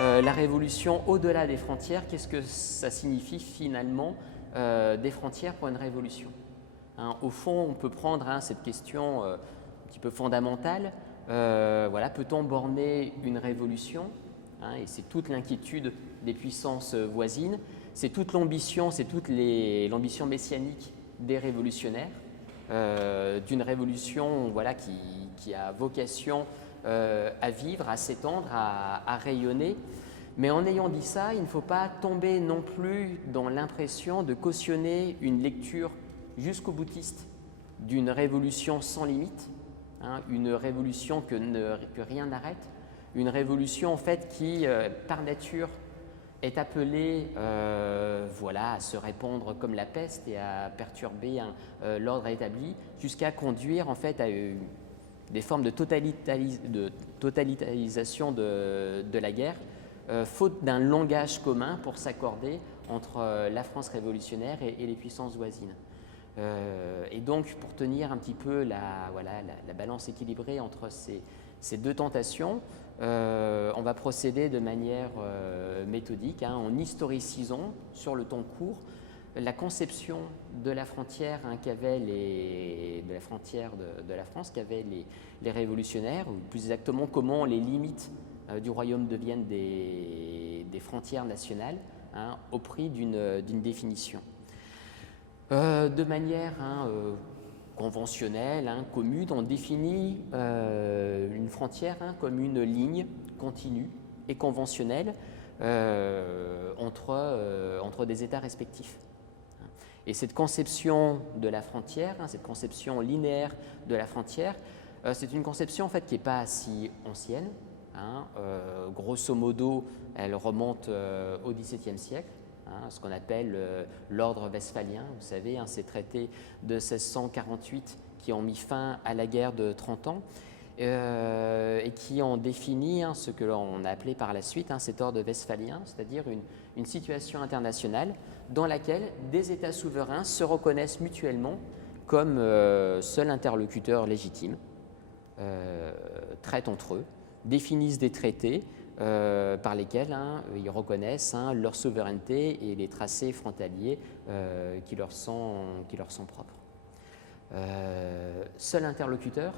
La révolution au-delà des frontières, qu'est-ce que ça signifie finalement des frontières pour une révolution? Au fond, on peut prendre cette question un petit peu fondamentale. Voilà, peut-on borner une révolution? Et c'est toute l'inquiétude des puissances voisines, c'est toute l'ambition, l'ambition messianique des révolutionnaires, d'une révolution voilà, qui a vocation à vivre, à s'étendre, à rayonner. Mais en ayant dit ça, il ne faut pas tomber non plus dans l'impression de cautionner une lecture jusqu'au boutiste d'une révolution sans limite, une révolution que rien n'arrête, une révolution en fait qui, par nature, est appelée voilà, à se répandre comme la peste et à perturber l'ordre établi, jusqu'à conduire en fait à des formes de totalitarisation de la guerre, faute d'un langage commun pour s'accorder entre la France révolutionnaire et les puissances voisines. Et donc, pour tenir un petit peu la balance équilibrée entre ces deux tentations, on va procéder de manière méthodique, en historicisant sur le temps court la conception de la frontière qu'avaient de la frontière de la France qu'avaient les révolutionnaires, ou plus exactement comment les limites du royaume deviennent des frontières nationales, au prix d'une définition. De manière conventionnelle, commune, on définit une frontière comme une ligne continue et conventionnelle entre des États respectifs. Et cette conception de la frontière, cette conception linéaire de la frontière, c'est une conception en fait qui n'est pas si ancienne. Grosso modo, elle remonte au XVIIe siècle. Ce qu'on appelle l'ordre westphalien, vous savez, ces traités de 1648 qui ont mis fin à la guerre de 30 ans et qui ont défini ce que l'on a appelé par la suite cet ordre westphalien, c'est-à-dire une situation internationale dans laquelle des États souverains se reconnaissent mutuellement comme seuls interlocuteurs légitimes, traitent entre eux, définissent des traités par lesquels ils reconnaissent leur souveraineté et les tracés frontaliers qui leur sont propres. Seul interlocuteur,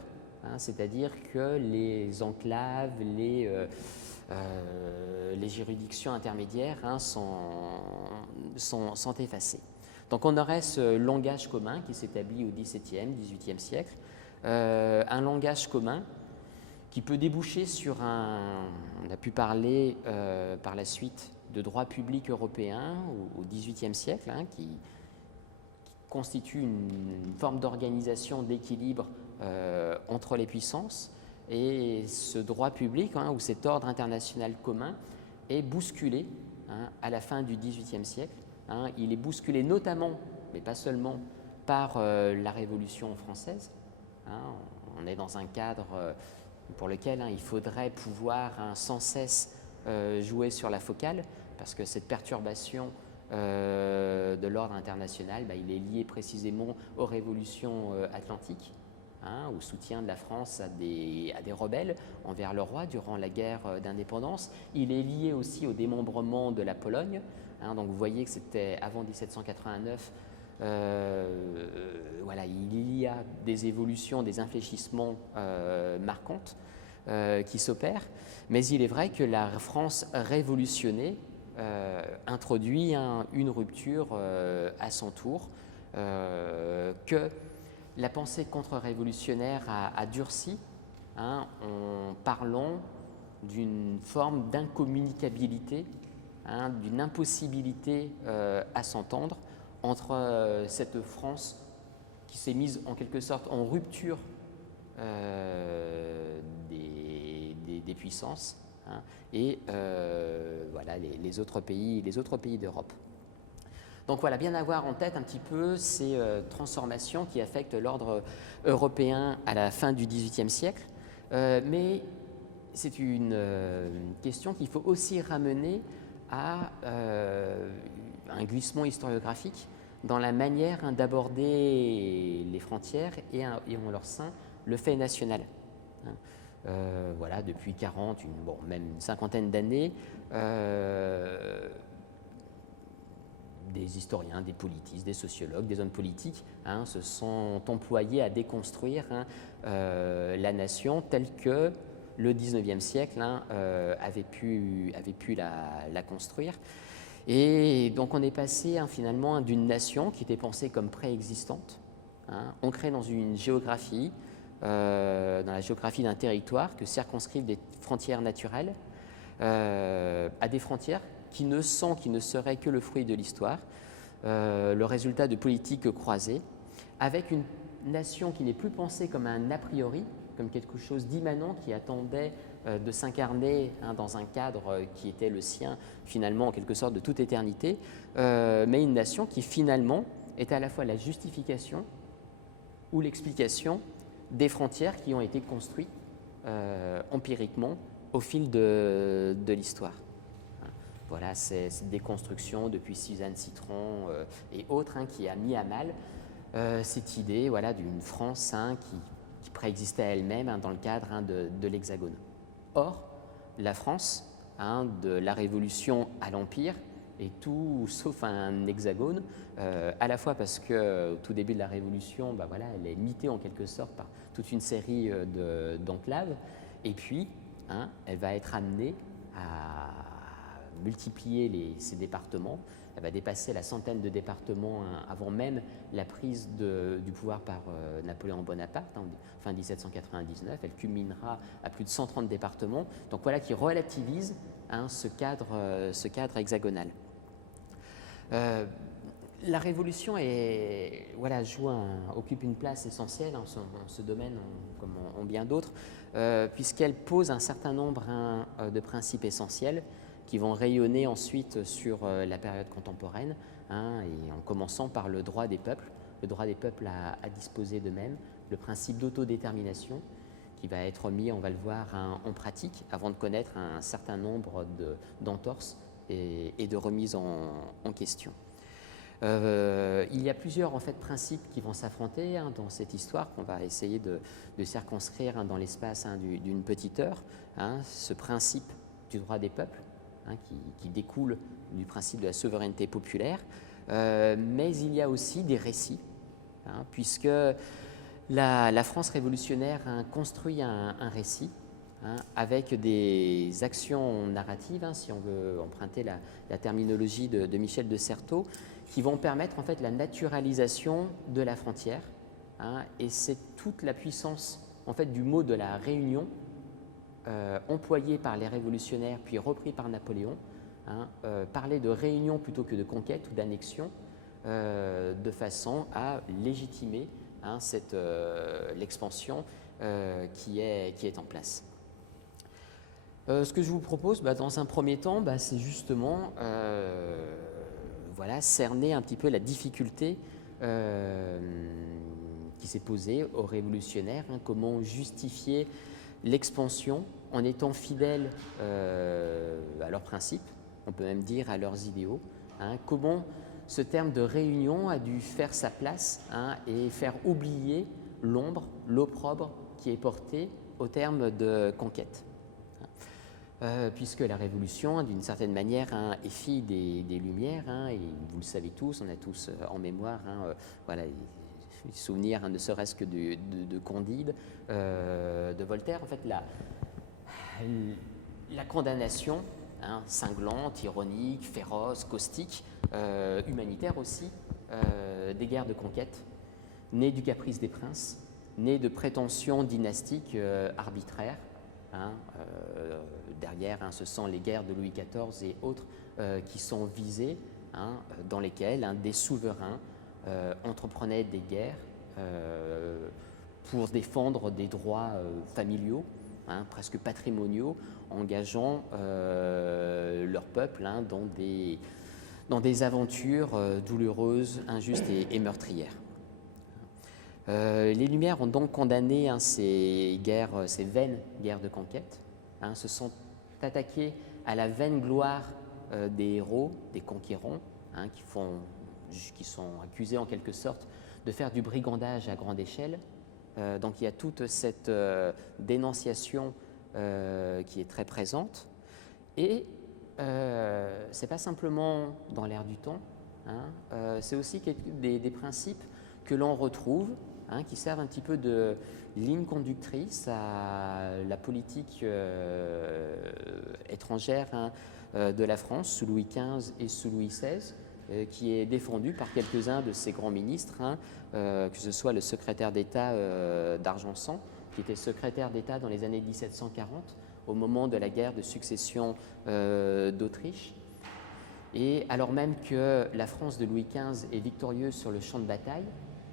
c'est-à-dire que les enclaves, les juridictions intermédiaires sont effacées. Donc on aurait ce langage commun qui s'établit au XVIIe, XVIIIe siècle, un langage commun qui peut déboucher sur on a pu parler par la suite de droit public européen au XVIIIe siècle, qui constitue une forme d'organisation d'équilibre entre les puissances, et ce droit public ou cet ordre international commun est bousculé à la fin du XVIIIe siècle. Il est bousculé notamment, mais pas seulement, par la Révolution française. On est dans un cadre pour lequel il faudrait pouvoir sans cesse jouer sur la focale, parce que cette perturbation de l'ordre international, il est lié précisément aux révolutions atlantiques, au soutien de la France à des rebelles envers le roi durant la guerre d'indépendance. Il est lié aussi au démembrement de la Pologne. Donc vous voyez que c'était avant 1789. Il y a des évolutions, des infléchissements marquantes qui s'opèrent, mais il est vrai que la France révolutionnée introduit une rupture à son tour, que la pensée contre-révolutionnaire a durci en parlant d'une forme d'incommunicabilité, d'une impossibilité à s'entendre entre cette France qui s'est mise en quelque sorte en rupture des puissances et les autres pays d'Europe. Donc voilà, bien avoir en tête un petit peu ces transformations qui affectent l'ordre européen à la fin du XVIIIe siècle, mais c'est une question qu'il faut aussi ramener à un glissement historiographique dans la manière d'aborder les frontières et en leur sein le fait national. voilà, depuis 40, même une cinquantaine d'années. Des historiens, des politistes, des sociologues, des hommes politiques se sont employés à déconstruire la nation telle que le 19e siècle avait pu la construire. Et donc on est passé finalement d'une nation qui était pensée comme préexistante, ancrée dans une géographie, dans la géographie d'un territoire que circonscrivent des frontières naturelles, à des frontières qui ne seraient que le fruit de l'histoire, le résultat de politiques croisées, avec une nation qui n'est plus pensée comme un a priori, comme quelque chose d'immanent qui attendait de s'incarner dans un cadre qui était le sien, finalement, en quelque sorte, de toute éternité, mais une nation qui, finalement, est à la fois la justification ou l'explication des frontières qui ont été construites empiriquement au fil de l'histoire. Voilà, c'est cette déconstruction depuis Suzanne Citron et autres qui a mis à mal cette idée voilà, d'une France qui préexistait à elle-même dans le cadre de l'Hexagone. Or, la France, de la Révolution à l'Empire, est tout sauf un hexagone, à la fois parce qu'au tout début de la Révolution, voilà, elle est limitée en quelque sorte par toute une série d'enclaves, et puis elle va être amenée à multiplier ces départements. Elle va dépasser la centaine de départements avant même la prise du pouvoir par Napoléon Bonaparte, fin 1799. Elle culminera à plus de 130 départements. Donc voilà qui relativise ce cadre hexagonal. La Révolution occupe une place essentielle dans ce domaine, comme en bien d'autres, puisqu'elle pose un certain nombre de principes essentiels qui vont rayonner ensuite sur la période contemporaine, et en commençant par le droit des peuples à disposer d'eux-mêmes, le principe d'autodétermination qui va être mis, on va le voir, en pratique avant de connaître un certain nombre d'entorses et de remises en question. Il y a plusieurs principes qui vont s'affronter dans cette histoire qu'on va essayer de circonscrire dans l'espace d'une petite heure. Ce principe du droit des peuples qui découle du principe de la souveraineté populaire, mais il y a aussi des récits, puisque la France révolutionnaire construit un récit avec des actions narratives, si on veut emprunter la terminologie de Michel de Certeau, qui vont permettre la naturalisation de la frontière, et c'est toute la puissance du mot de la réunion employé par les révolutionnaires puis repris par Napoléon, parler de réunion plutôt que de conquête ou d'annexion, de façon à légitimer l'expansion qui est en place. Ce que je vous propose dans un premier temps, c'est justement cerner un petit peu la difficulté qui s'est posée aux révolutionnaires, comment justifier l'expansion en étant fidèles à leurs principes, on peut même dire à leurs idéaux, comment ce terme de réunion a dû faire sa place et faire oublier l'opprobre qui est porté au terme de conquête. Puisque la Révolution, d'une certaine manière, est fille des Lumières, et vous le savez tous, on a tous en mémoire les souvenirs, ne serait-ce que de Candide, de Voltaire. La condamnation cinglante, ironique, féroce, caustique, humanitaire aussi, des guerres de conquête, nées du caprice des princes, nées de prétentions dynastiques arbitraires. Derrière, ce sont les guerres de Louis XIV et autres qui sont visées, dans lesquelles des souverains entreprenaient des guerres pour défendre des droits familiaux, presque patrimoniaux, engageant leur peuple dans des aventures douloureuses, injustes et meurtrières. Les Lumières ont donc condamné ces vaines guerres de conquête, se sont attaqués à la vaine gloire des héros, des conquérants, qui sont accusés en quelque sorte de faire du brigandage à grande échelle. Donc il y a toute cette dénonciation qui est très présente. Et c'est pas simplement dans l'air du temps, c'est aussi des principes que l'on retrouve, qui servent un petit peu de ligne conductrice à la politique étrangère de la France sous Louis XV et sous Louis XVI, qui est défendue par quelques-uns de ses grands ministres, que ce soit le secrétaire d'État d'Argenson, qui était secrétaire d'État dans les années 1740, au moment de la guerre de succession d'Autriche. Et alors même que la France de Louis XV est victorieuse sur le champ de bataille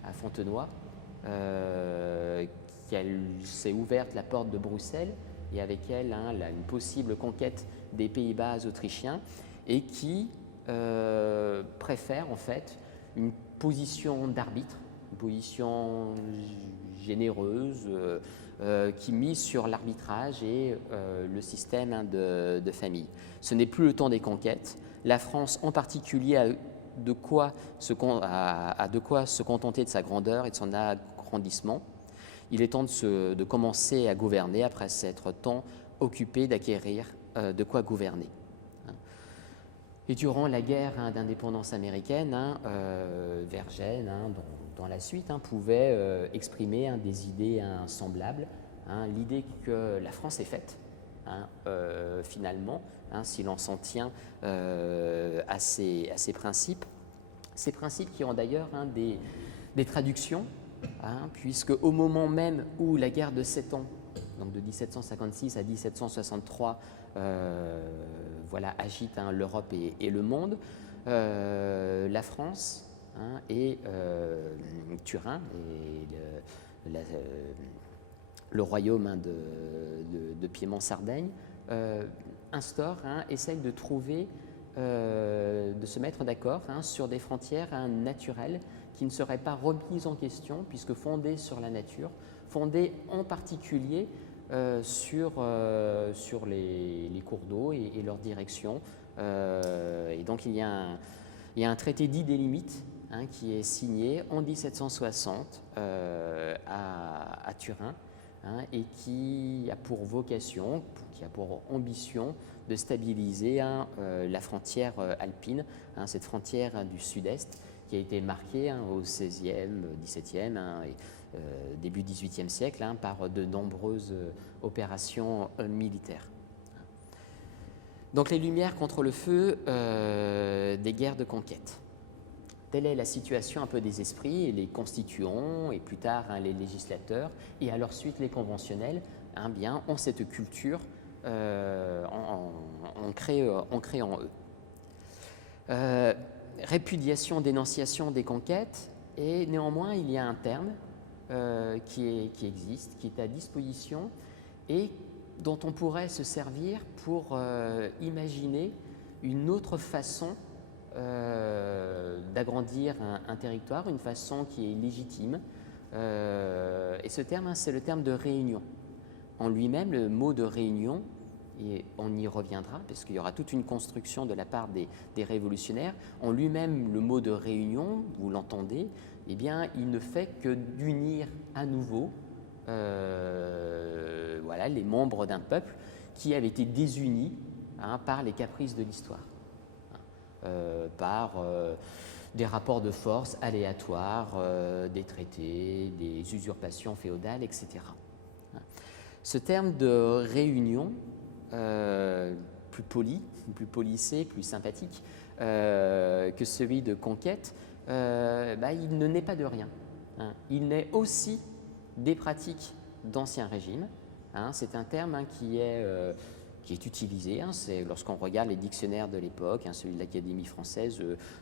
à Fontenoy, qu'elle s'est ouverte la porte de Bruxelles et avec elle une possible conquête des Pays-Bas autrichiens, et qui préfère en fait une position d'arbitre, une position généreuse, qui mise sur l'arbitrage et le système de famille. Ce n'est plus le temps des conquêtes. La France en particulier a de quoi se contenter de sa grandeur et de son agrandissement. Il est temps de commencer à gouverner après s'être tant occupé d'acquérir de quoi gouverner. Et durant la guerre d'indépendance américaine, Vergennes, dans la suite, pouvait exprimer des idées semblables. L'idée que la France est faite, finalement, si l'on s'en tient à ces principes. Ces principes qui ont d'ailleurs des traductions, puisque au moment même où la guerre de 7 ans, donc de 1756 à 1763, agite l'Europe et le monde, la France et Turin et le royaume de Piémont-Sardaigne essayent de trouver, de se mettre d'accord sur des frontières naturelles qui ne seraient pas remises en question, puisque fondées sur la nature, fondées en particulier sur les cours d'eau et leur direction. Et donc il y a un traité dit des limites qui est signé en 1760 à Turin, et qui a pour vocation, qui a pour ambition de stabiliser la frontière alpine, cette frontière du sud-est qui a été marquée au XVIe, XVIIe et début XVIIIe siècle par de nombreuses opérations militaires. Donc les lumières contre le feu des guerres de conquête. Telle est la situation un peu des esprits, et les constituants, et plus tard les législateurs, et à leur suite les conventionnels, ont cette culture ancrée en eux. Répudiation, dénonciation des conquêtes, et néanmoins il y a un terme qui existe, qui est à disposition, et dont on pourrait se servir pour imaginer une autre façon d'agrandir un territoire, une façon qui est légitime. Et ce terme, c'est le terme de réunion. En lui-même, le mot de réunion, et on y reviendra, parce qu'il y aura toute une construction de la part des révolutionnaires, en lui-même, le mot de réunion, vous l'entendez, eh bien, il ne fait que d'unir à nouveau les membres d'un peuple qui avait été désunis par les caprices de l'histoire. Par des rapports de force aléatoires, des traités, des usurpations féodales, etc. Ce terme de réunion, plus poli, plus policé, plus sympathique que celui de conquête, il ne naît pas de rien. Il naît aussi des pratiques d'ancien régime. C'est un terme qui est utilisé, c'est lorsqu'on regarde les dictionnaires de l'époque, celui de l'Académie française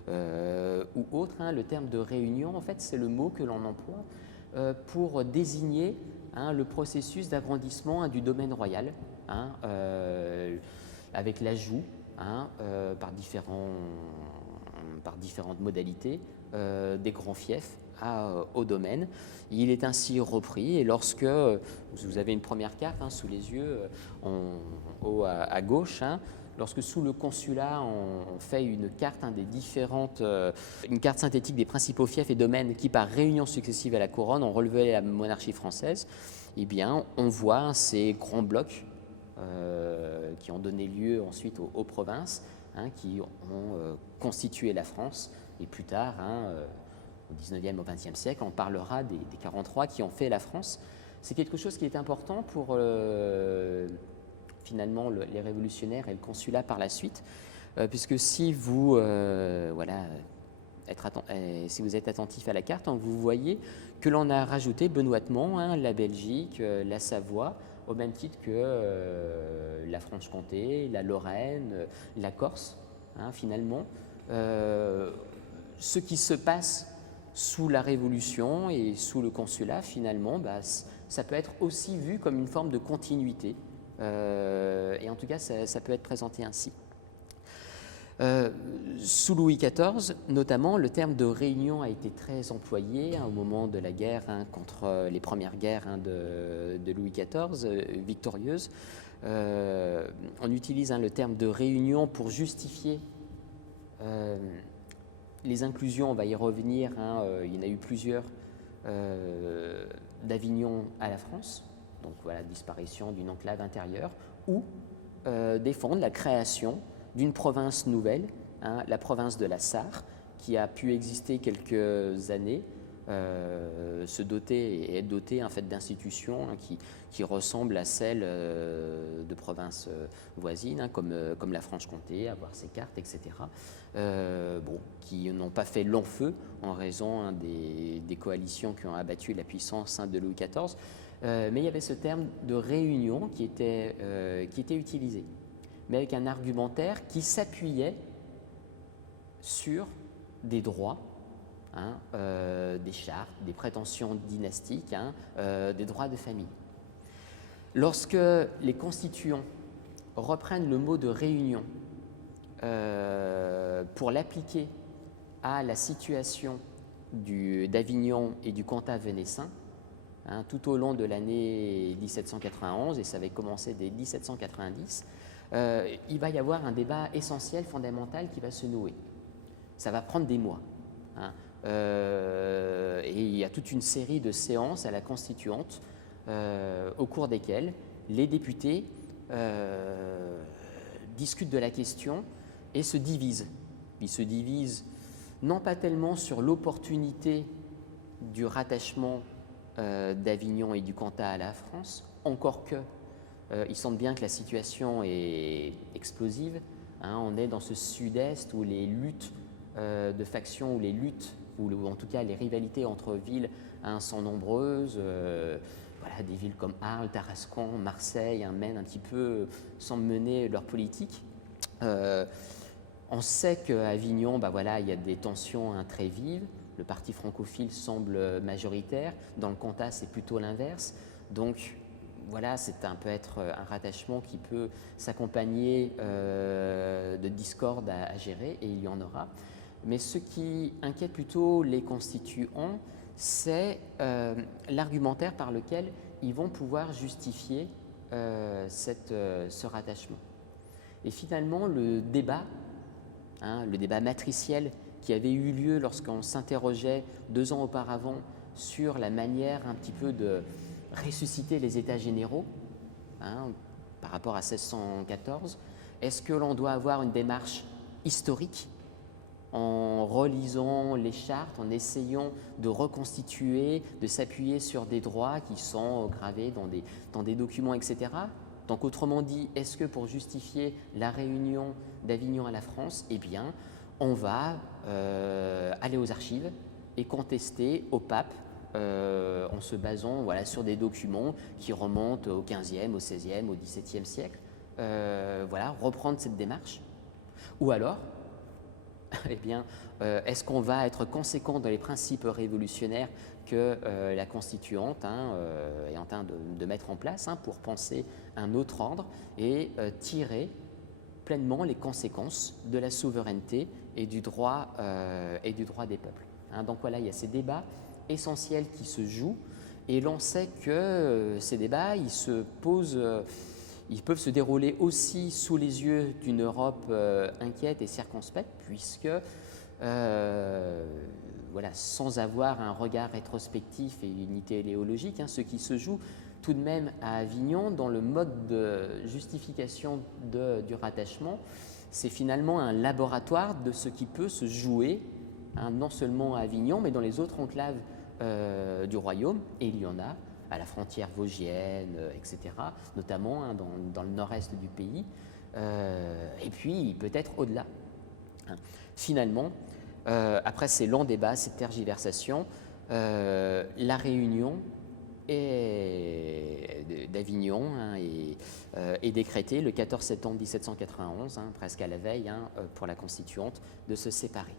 ou autre, le terme de réunion, en fait, c'est le mot que l'on emploie pour désigner le processus d'agrandissement du domaine royal, avec l'ajout par différentes modalités des grands fiefs au domaine. Il est ainsi repris, et lorsque vous avez une première carte sous les yeux, à gauche, lorsque sous le consulat on fait une carte une carte synthétique des principaux fiefs et domaines qui par réunion successive à la couronne ont relevé la monarchie française, eh bien on voit ces grands blocs qui ont donné lieu ensuite aux provinces, qui ont constitué la France. Et plus tard, au 19e, au 20e siècle, on parlera des 43 qui ont fait la France. C'est quelque chose qui est important pour finalement les révolutionnaires et le consulat par la suite, puisque si vous, si vous êtes attentif à la carte, vous voyez que l'on a rajouté benoîtement la Belgique, la Savoie, au même titre que la Franche-Comté, la Lorraine, la Corse, finalement. Ce qui se passe sous la Révolution et sous le consulat, finalement, ça peut être aussi vu comme une forme de continuité. Et en tout cas, ça peut être présenté ainsi. Sous Louis XIV, notamment, le terme de réunion a été très employé au moment de la guerre contre les premières guerres de Louis XIV, victorieuses. On utilise le terme de réunion pour justifier les inclusions, on va y revenir, il y en a eu plusieurs d'Avignon à la France, donc voilà, disparition d'une enclave intérieure, ou défendre la création d'une province nouvelle, la province de la Sarre, qui a pu exister quelques années, se doter et être dotée en fait, d'institutions qui ressemblent à celles de provinces voisines, comme la Franche-Comté, avoir ses cartes, etc. Qui n'ont pas fait long feu en raison des coalitions qui ont abattu la puissance de Louis XIV. Mais il y avait ce terme de réunion qui était utilisé, mais avec un argumentaire qui s'appuyait sur des droits, des chartes, des prétentions dynastiques, des droits de famille. Lorsque les constituants reprennent le mot de réunion pour l'appliquer à la situation d'Avignon et du Comtat venessin, tout au long de l'année 1791, et ça avait commencé dès 1790, il va y avoir un débat essentiel, fondamental qui va se nouer. Ça va prendre des mois. Et il y a toute une série de séances à la Constituante au cours desquelles les députés discutent de la question et se divisent. Ils se divisent non pas tellement sur l'opportunité du rattachement d'Avignon et du Comtat à la France, encore que ils sentent bien que la situation est explosive. On est dans ce sud-est où les luttes de factions, ou en tout cas les rivalités entre villes sont nombreuses. Des villes comme Arles, Tarascon, Marseille mènent un petit peu, semblent mener leur politique. On sait qu'à Avignon, il y a des tensions très vives. Le parti francophile semble majoritaire. Dans le Comtat, c'est plutôt l'inverse. Donc, ça peut être un rattachement qui peut s'accompagner de discordes à gérer, et il y en aura. Mais ce qui inquiète plutôt les constituants, c'est l'argumentaire par lequel ils vont pouvoir justifier ce rattachement. Et finalement, le débat matriciel qui avait eu lieu lorsqu'on s'interrogeait 2 ans auparavant sur la manière un petit peu de ressusciter les États généraux par rapport à 1614, est-ce que l'on doit avoir une démarche historique en relisant les chartes, en essayant de reconstituer, de s'appuyer sur des droits qui sont gravés dans des documents, etc. Donc autrement dit, est-ce que pour justifier la réunion d'Avignon à la France, on va aller aux archives et contester au pape en se basant sur des documents qui remontent au XVe, au XVIe, au XVIIe siècle, reprendre cette démarche? Ou alors, est-ce qu'on va être conséquent dans les principes révolutionnaires que la Constituante est en train de mettre en place pour penser un autre ordre et tirer pleinement les conséquences de la souveraineté et du droit des peuples. Donc il y a ces débats essentiels qui se jouent, et l'on sait que ces débats, ils peuvent se dérouler aussi sous les yeux d'une Europe inquiète et circonspecte, puisque sans avoir un regard rétrospectif et une idée téléologique, ce qui se joue tout de même à Avignon, dont le mode de justification du rattachement, c'est finalement un laboratoire de ce qui peut se jouer, non seulement à Avignon, mais dans les autres enclaves du royaume, et il y en a, à la frontière vosgienne, etc., notamment dans le nord-est du pays, et puis peut-être au-delà. Finalement, après ces longs débats, cette tergiversation, la réunion d'Avignon est décrétée le 14 septembre 1791, presque à la veille, pour la constituante, de se séparer.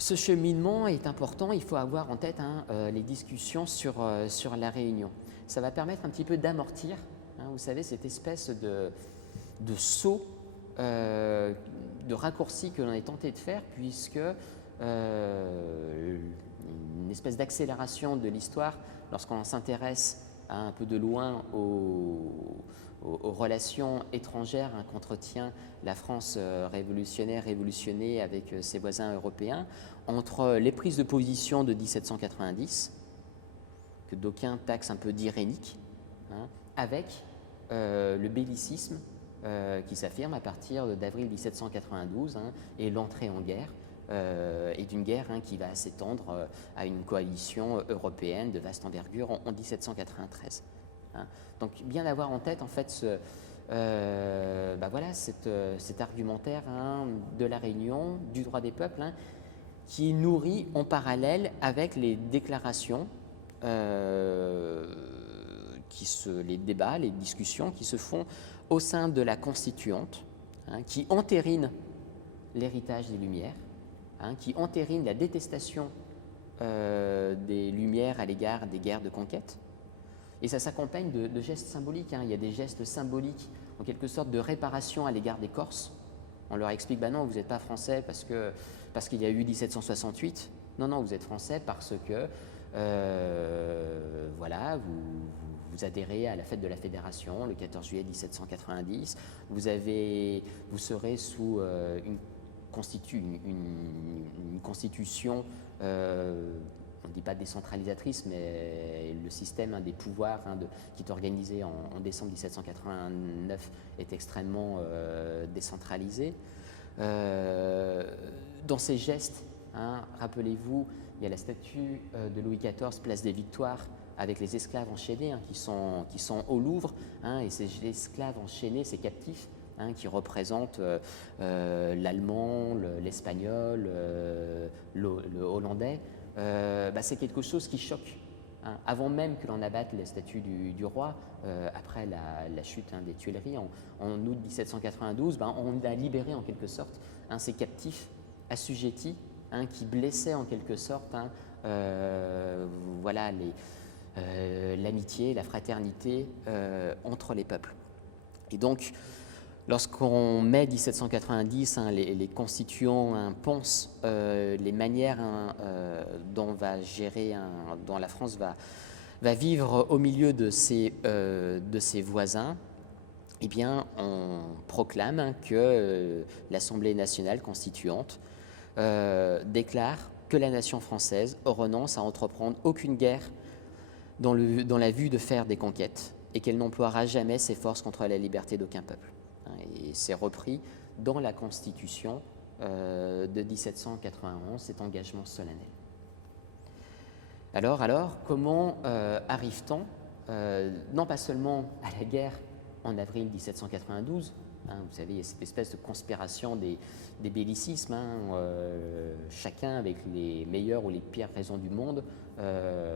Ce cheminement est important, il faut avoir en tête les discussions sur la réunion. Ça va permettre un petit peu d'amortir, vous savez, cette espèce de saut, de raccourci que l'on est tenté de faire, puisque une espèce d'accélération de l'histoire, lorsqu'on s'intéresse un peu de loin aux relations étrangères qu'entretient la France révolutionnée avec ses voisins européens, entre les prises de position de 1790, que d'aucuns taxent un peu d'irénique, avec le bellicisme qui s'affirme à partir d'avril 1792 et l'entrée en guerre, et d'une guerre qui va s'étendre à une coalition européenne de vaste envergure en 1793. Donc bien avoir en tête en fait cet argumentaire de la Réunion, du droit des peuples, qui est nourri en parallèle avec les déclarations, les débats, les discussions qui se font au sein de la Constituante, qui entérinent l'héritage des Lumières, qui entérinent la détestation des Lumières à l'égard des guerres de conquête. Et ça s'accompagne de gestes symboliques. Il y a des gestes symboliques, en quelque sorte, de réparation à l'égard des Corses. On leur explique, non, vous n'êtes pas français parce qu'il y a eu 1768. Non, vous êtes français parce que, vous adhérez à la fête de la Fédération le 14 juillet 1790. Vous serez sous une constitution, on ne dit pas décentralisatrice, mais le système des pouvoirs qui est organisé en décembre 1789 est extrêmement décentralisé. Dans ces gestes, rappelez-vous, il y a la statue de Louis XIV, place des Victoires, avec les esclaves enchaînés qui sont au Louvre, et ces esclaves enchaînés, ces captifs, qui représentent l'allemand, l'espagnol, le hollandais, c'est quelque chose qui choque. Avant même que l'on abatte la statue du roi, après la chute des Tuileries en août 1792, on a libéré en quelque sorte ces captifs assujettis qui blessaient en quelque sorte l'amitié, la fraternité entre les peuples. Et donc, lorsqu'on met 1790, les constituants pensent les manières dont la France va vivre au milieu de ses voisins, eh bien, on proclame que l'Assemblée nationale constituante déclare que la nation française renonce à entreprendre aucune guerre dans la vue de faire des conquêtes et qu'elle n'emploiera jamais ses forces contre la liberté d'aucun peuple. Et c'est repris dans la Constitution de 1791, cet engagement solennel. Alors comment arrive-t-on, non pas seulement à la guerre en avril 1792, vous savez, il y a cette espèce de conspiration des bellicismes, chacun avec les meilleures ou les pires raisons du monde,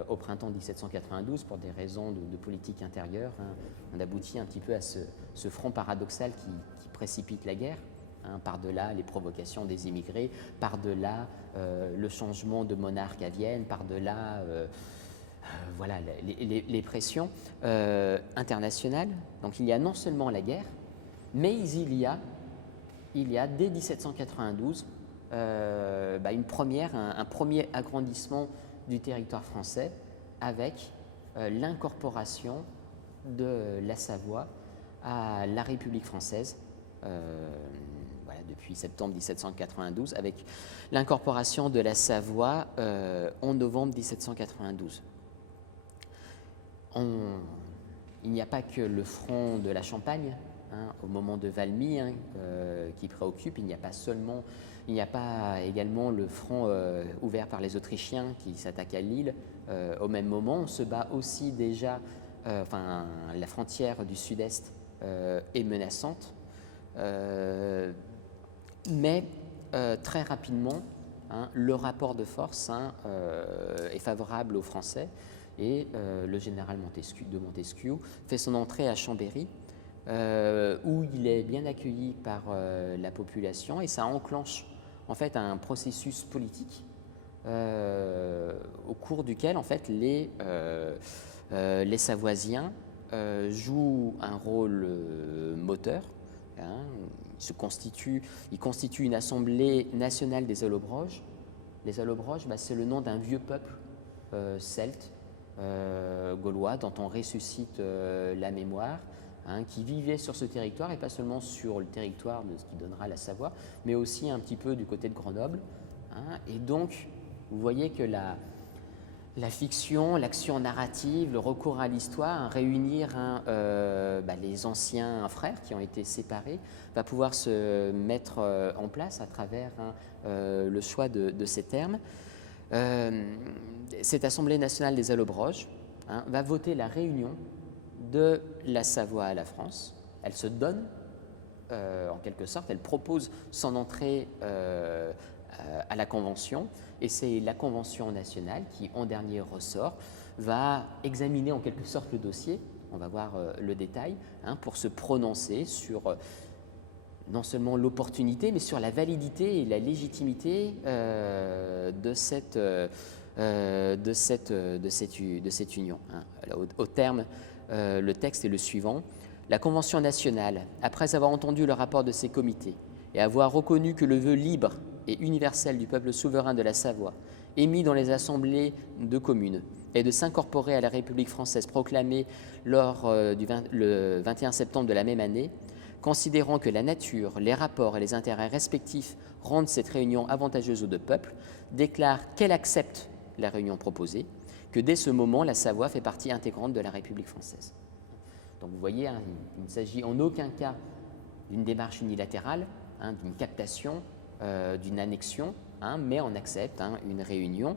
au printemps 1792, pour des raisons de politique intérieure, on aboutit un petit peu à ce front paradoxal qui précipite la guerre, par-delà les provocations des immigrés, par-delà le changement de monarque à Vienne, par-delà les pressions internationales. Donc il y a non seulement la guerre, mais il y a dès 1792 un premier agrandissement du territoire français avec l'incorporation de la Savoie à la République française, depuis septembre 1792, avec l'incorporation de la Savoie en novembre 1792. Il n'y a pas que le front de la Champagne, au moment de Valmy, qui préoccupe. Il n'y a pas également le front ouvert par les Autrichiens qui s'attaquent à Lille. Au même moment, on se bat aussi déjà, la frontière du sud-est est menaçante, mais très rapidement, le rapport de force est favorable aux Français et le général de Montesquieu fait son entrée à Chambéry, où il est bien accueilli par la population, et ça enclenche en fait un processus politique au cours duquel en fait les Savoisiens jouent un rôle moteur. Ils constituent une assemblée nationale des Allobroges. Les Allobroges, c'est le nom d'un vieux peuple celte, gaulois, dont on ressuscite la mémoire, qui vivait sur ce territoire, et pas seulement sur le territoire de ce qui donnera la Savoie, mais aussi un petit peu du côté de Grenoble. Et donc, vous voyez que la fiction, l'action narrative, le recours à l'histoire, réunir les anciens frères qui ont été séparés, va pouvoir se mettre en place à travers le choix de ces termes. Cette Assemblée nationale des Allobroges va voter la réunion de la Savoie à la France. Elle se donne, en quelque sorte, elle propose son entrée à la Convention, et c'est la Convention nationale qui, en dernier ressort, va examiner en quelque sorte le dossier, on va voir le détail, pour se prononcer sur non seulement l'opportunité, mais sur la validité et la légitimité de cette union. Au terme, le texte est le suivant. La Convention nationale, après avoir entendu le rapport de ces comités et avoir reconnu que le vœu libre et universel du peuple souverain de la Savoie, émis dans les assemblées de communes, et de s'incorporer à la République française proclamée le 21 septembre de la même année, considérant que la nature, les rapports et les intérêts respectifs rendent cette réunion avantageuse aux deux peuples, déclare qu'elle accepte la réunion proposée, que dès ce moment, la Savoie fait partie intégrante de la République française. Donc vous voyez, il ne s'agit en aucun cas d'une démarche unilatérale, d'une captation, d'une annexion, mais on accepte une réunion.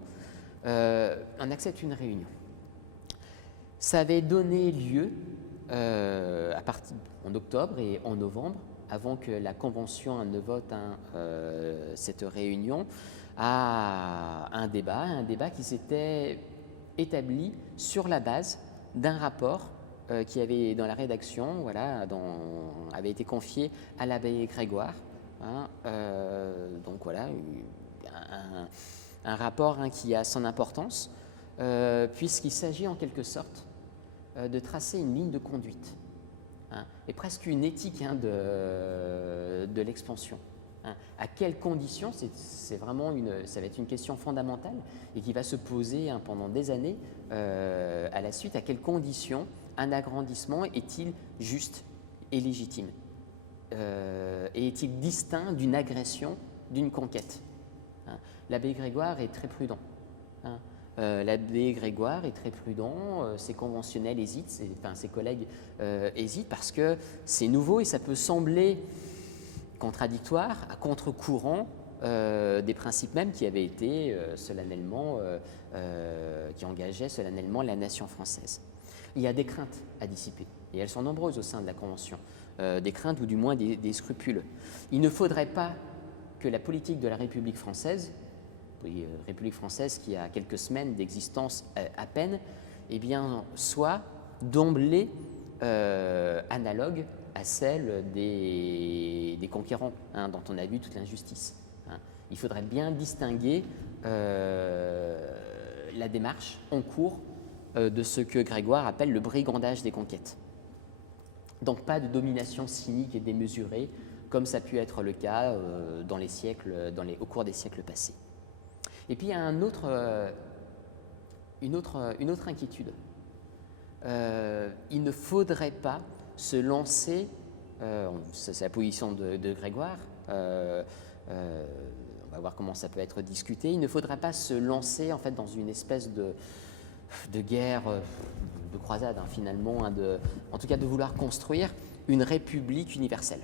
Ça avait donné lieu en octobre et en novembre, avant que la Convention ne vote cette réunion, à un débat qui s'était établi sur la base d'un rapport qui avait, dans la rédaction, avait été confié à l'abbé Grégoire. Donc voilà, un rapport qui a son importance, puisqu'il s'agit en quelque sorte de tracer une ligne de conduite, et presque une éthique de l'expansion. À quelles conditions, ça va être une question fondamentale et qui va se poser pendant des années à la suite. À quelles conditions un agrandissement est-il juste et légitime, et est-il distinct d'une agression, d'une conquête? L'abbé Grégoire est très prudent. Ses conventionnels hésitent, ses collègues hésitent, parce que c'est nouveau et ça peut sembler contradictoire, à contre-courant des principes mêmes qui avaient été qui engageaient solennellement la nation française. Il y a des craintes à dissiper, et elles sont nombreuses au sein de la Convention, des craintes ou du moins des scrupules. Il ne faudrait pas que la politique de la République française, République française qui a quelques semaines d'existence à peine, soit d'emblée analogue à celle des conquérants, dont on a vu toute l'injustice. Il faudrait bien distinguer la démarche en cours de ce que Grégoire appelle le brigandage des conquêtes. Donc pas de domination cynique et démesurée, comme ça a pu être le cas au cours des siècles passés. Et puis il y a une autre inquiétude. Il ne faudrait pas se lancer, c'est la position de Grégoire, On va voir comment ça peut être discuté. Il ne faudrait pas se lancer en fait dans une espèce de guerre, de croisade finalement, en tout cas de vouloir construire une république universelle.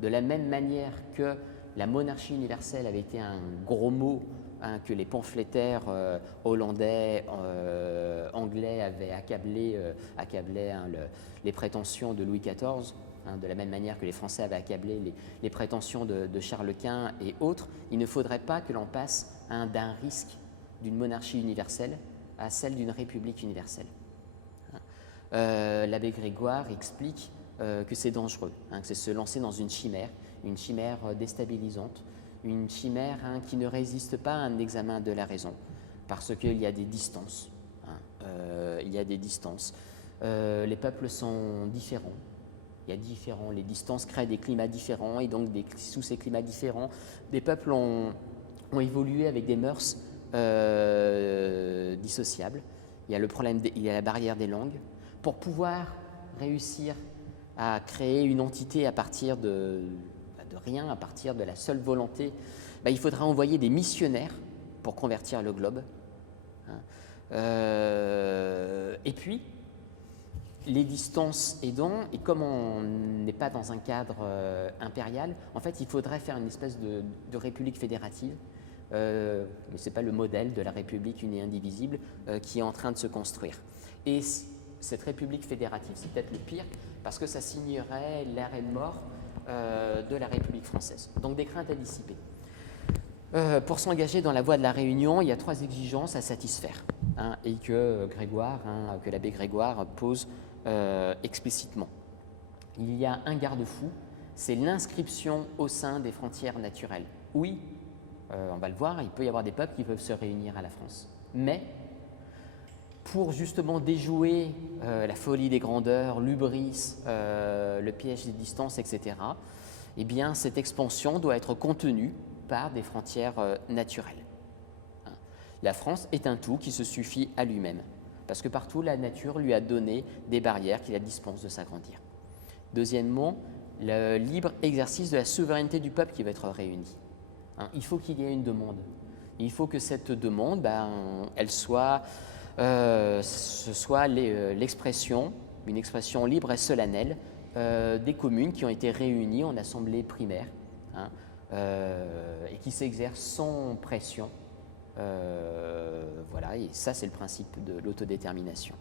De la même manière que la monarchie universelle avait été un gros mot que les pamphlétaires hollandais, anglais avaient accablé les prétentions de Louis XIV, de la même manière que les Français avaient accablé les prétentions de Charles Quint et autres, il ne faudrait pas que l'on passe d'un risque d'une monarchie universelle à celle d'une république universelle. L'abbé Grégoire explique que c'est dangereux, que c'est se lancer dans une chimère déstabilisante, une chimère qui ne résiste pas à un examen de la raison, parce qu'il y a des distances. Les peuples sont différents. Les distances créent des climats différents, et donc sous ces climats différents, des peuples ont évolué avec des mœurs dissociables. Il y a la barrière des langues. Pour pouvoir réussir à créer une entité à partir de rien, à partir de la seule volonté, il faudra envoyer des missionnaires pour convertir le globe. Et puis, les distances aidant, et comme on n'est pas dans un cadre impérial, en fait, il faudrait faire une espèce de république fédérative. Ce n'est pas le modèle de la république unie et indivisible qui est en train de se construire. Et cette république fédérative, c'est peut-être le pire, parce que ça signerait l'arrêt de mort de la République française. Donc des craintes à dissiper. Pour s'engager dans la voie de la réunion, il y a 3 exigences à satisfaire, et que l'abbé Grégoire pose explicitement. Il y a un garde-fou, c'est l'inscription au sein des frontières naturelles. Oui, on va le voir, il peut y avoir des peuples qui peuvent se réunir à la France, mais pour justement déjouer la folie des grandeurs, l'hubris, le piège des distances, etc., eh bien, cette expansion doit être contenue par des frontières naturelles. La France est un tout qui se suffit à lui-même, parce que partout, la nature lui a donné des barrières qui la dispensent de s'agrandir. Deuxièmement, le libre exercice de la souveraineté du peuple qui va être réuni. Il faut qu'il y ait une demande. Il faut que cette demande, elle soit... ce soit l'expression, une expression libre et solennelle des communes qui ont été réunies en assemblée primaire et qui s'exercent sans pression. Voilà, et ça c'est le principe de l'autodétermination.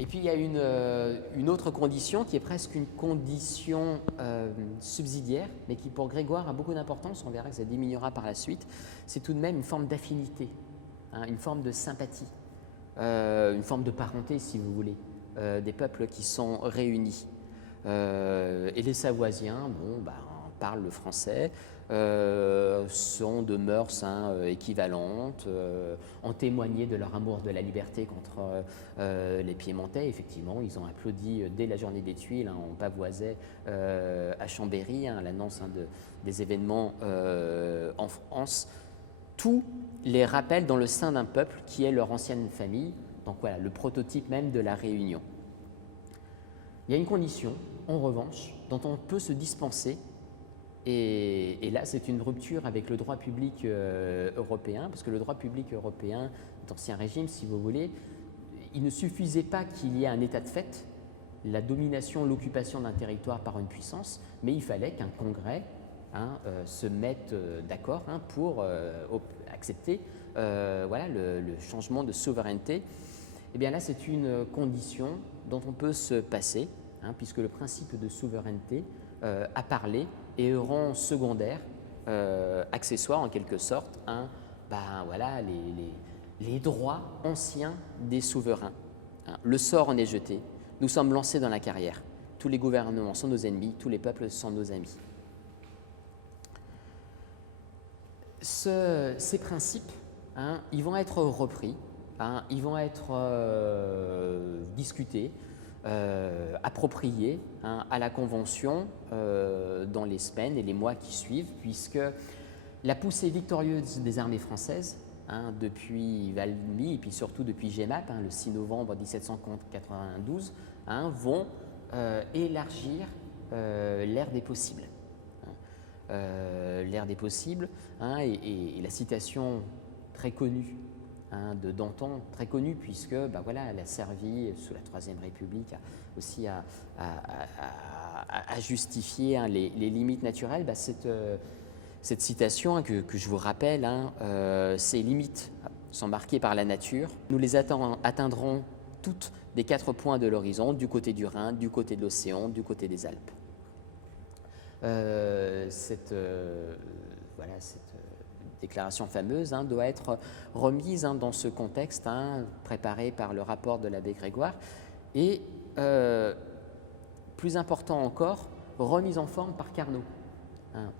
Et puis il y a une autre condition qui est presque une condition subsidiaire, mais qui pour Grégoire a beaucoup d'importance, on verra que ça diminuera par la suite, c'est tout de même une forme d'affinité. Une forme de sympathie, une forme de parenté, si vous voulez, des peuples qui sont réunis. Et les Savoisiens, parlent le français, sont de mœurs équivalentes, ont témoigné de leur amour de la liberté contre les Piémontais. Effectivement, ils ont applaudi dès la journée des Tuiles, on pavoisait à Chambéry, l'annonce des événements en France. Tous les rappellent dans le sein d'un peuple qui est leur ancienne famille, donc voilà, le prototype même de la réunion. Il y a une condition, en revanche, dont on peut se dispenser, et là c'est une rupture avec le droit public européen, parce que le droit public européen, d'Ancien Régime, si vous voulez, il ne suffisait pas qu'il y ait un état de fait, la domination, l'occupation d'un territoire par une puissance, mais il fallait qu'un congrès se mettent d'accord pour accepter le changement de souveraineté. Et bien là, c'est une condition dont on peut se passer, puisque le principe de souveraineté a parlé et rend secondaire, accessoire en quelque sorte, les droits anciens des souverains. Le sort en est jeté, nous sommes lancés dans la carrière. Tous les gouvernements sont nos ennemis, tous les peuples sont nos amis. Ces principes, ils vont être repris, ils vont être discutés, appropriés à la Convention dans les semaines et les mois qui suivent, puisque la poussée victorieuse des armées françaises, depuis Valmy et puis surtout depuis Jemmapes, le 6 novembre 1792, vont élargir l'ère des possibles. l'ère des possibles, hein, et la citation très connue, hein, de Danton, très connue puisque voilà, elle a servi sous la Troisième République aussi à justifier, hein, les limites naturelles. Cette citation, hein, que je vous rappelle, hein, ces limites sont marquées par la nature. Nous les atteindrons toutes des 4 points de l'horizon, du côté du Rhin, du côté de l'océan, du côté des Alpes. Cette déclaration fameuse, hein, doit être remise, hein, dans ce contexte, hein, préparé par le rapport de l'abbé Grégoire, et plus important encore, remise en forme par Carnot, hein,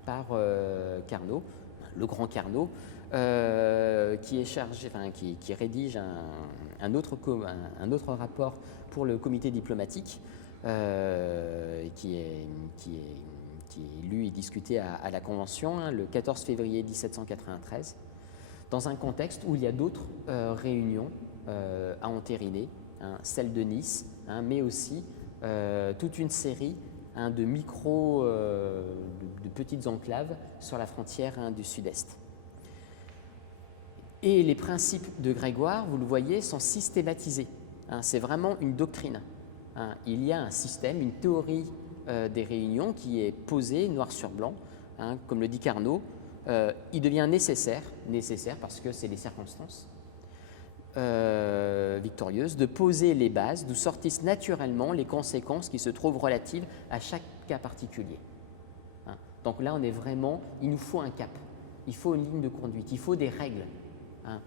Carnot, le grand Carnot, qui est chargé, enfin, qui rédige un autre rapport pour le comité diplomatique, qui est lu et discuté à la Convention, hein, le 14 février 1793, dans un contexte où il y a d'autres réunions à entériner, hein, celle de Nice, hein, mais aussi toute une série, hein, de de petites enclaves sur la frontière, hein, du sud-est. Et les principes de Grégoire, vous le voyez, sont systématisés, hein, c'est vraiment une doctrine, hein. Il y a un système, une théorie des réunions qui est posée noir sur blanc, hein, comme le dit Carnot. Il devient nécessaire parce que c'est les circonstances victorieuses, de poser les bases d'où sortissent naturellement les conséquences qui se trouvent relatives à chaque cas particulier, hein. Donc là, on est vraiment, il nous faut un cap, il faut une ligne de conduite, il faut des règles, hein,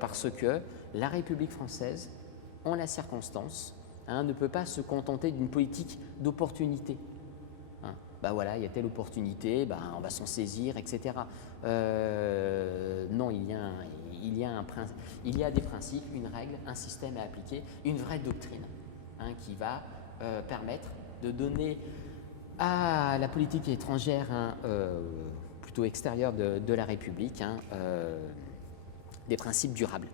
parce que la République française, en la circonstance, hein, ne peut pas se contenter d'une politique d'opportunité, hein. Voilà, il y a telle opportunité, on va s'en saisir, etc. Non, il y a des principes, une règle, un système à appliquer, une vraie doctrine, hein, qui va permettre de donner à la politique étrangère, hein, plutôt extérieure de la République, hein, des principes durables.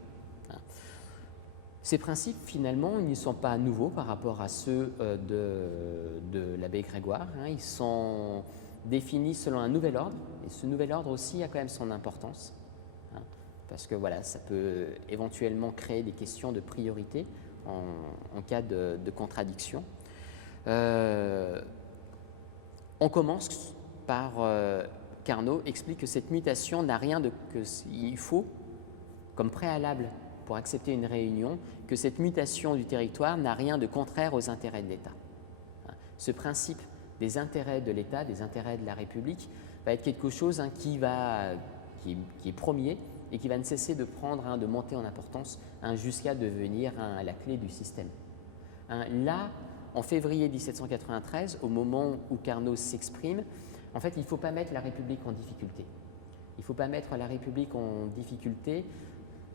Ces principes, finalement, ils ne sont pas nouveaux par rapport à ceux de l'abbé Grégoire, hein. Ils sont définis selon un nouvel ordre, et ce nouvel ordre aussi a quand même son importance, hein, parce que voilà, ça peut éventuellement créer des questions de priorité en cas de contradiction. On commence par Carnot explique que cette mutation n'a rien il faut, comme préalable pour accepter une réunion, que cette mutation du territoire n'a rien de contraire aux intérêts de l'État. Ce principe des intérêts de l'État, des intérêts de la République, va être quelque chose, hein, qui est premier et qui va ne cesser de prendre, hein, de monter en importance, hein, jusqu'à devenir, hein, la clé du système. Là, en février 1793, au moment où Carnot s'exprime, en fait, il ne faut pas mettre la République en difficulté. Il ne faut pas mettre la République en difficulté.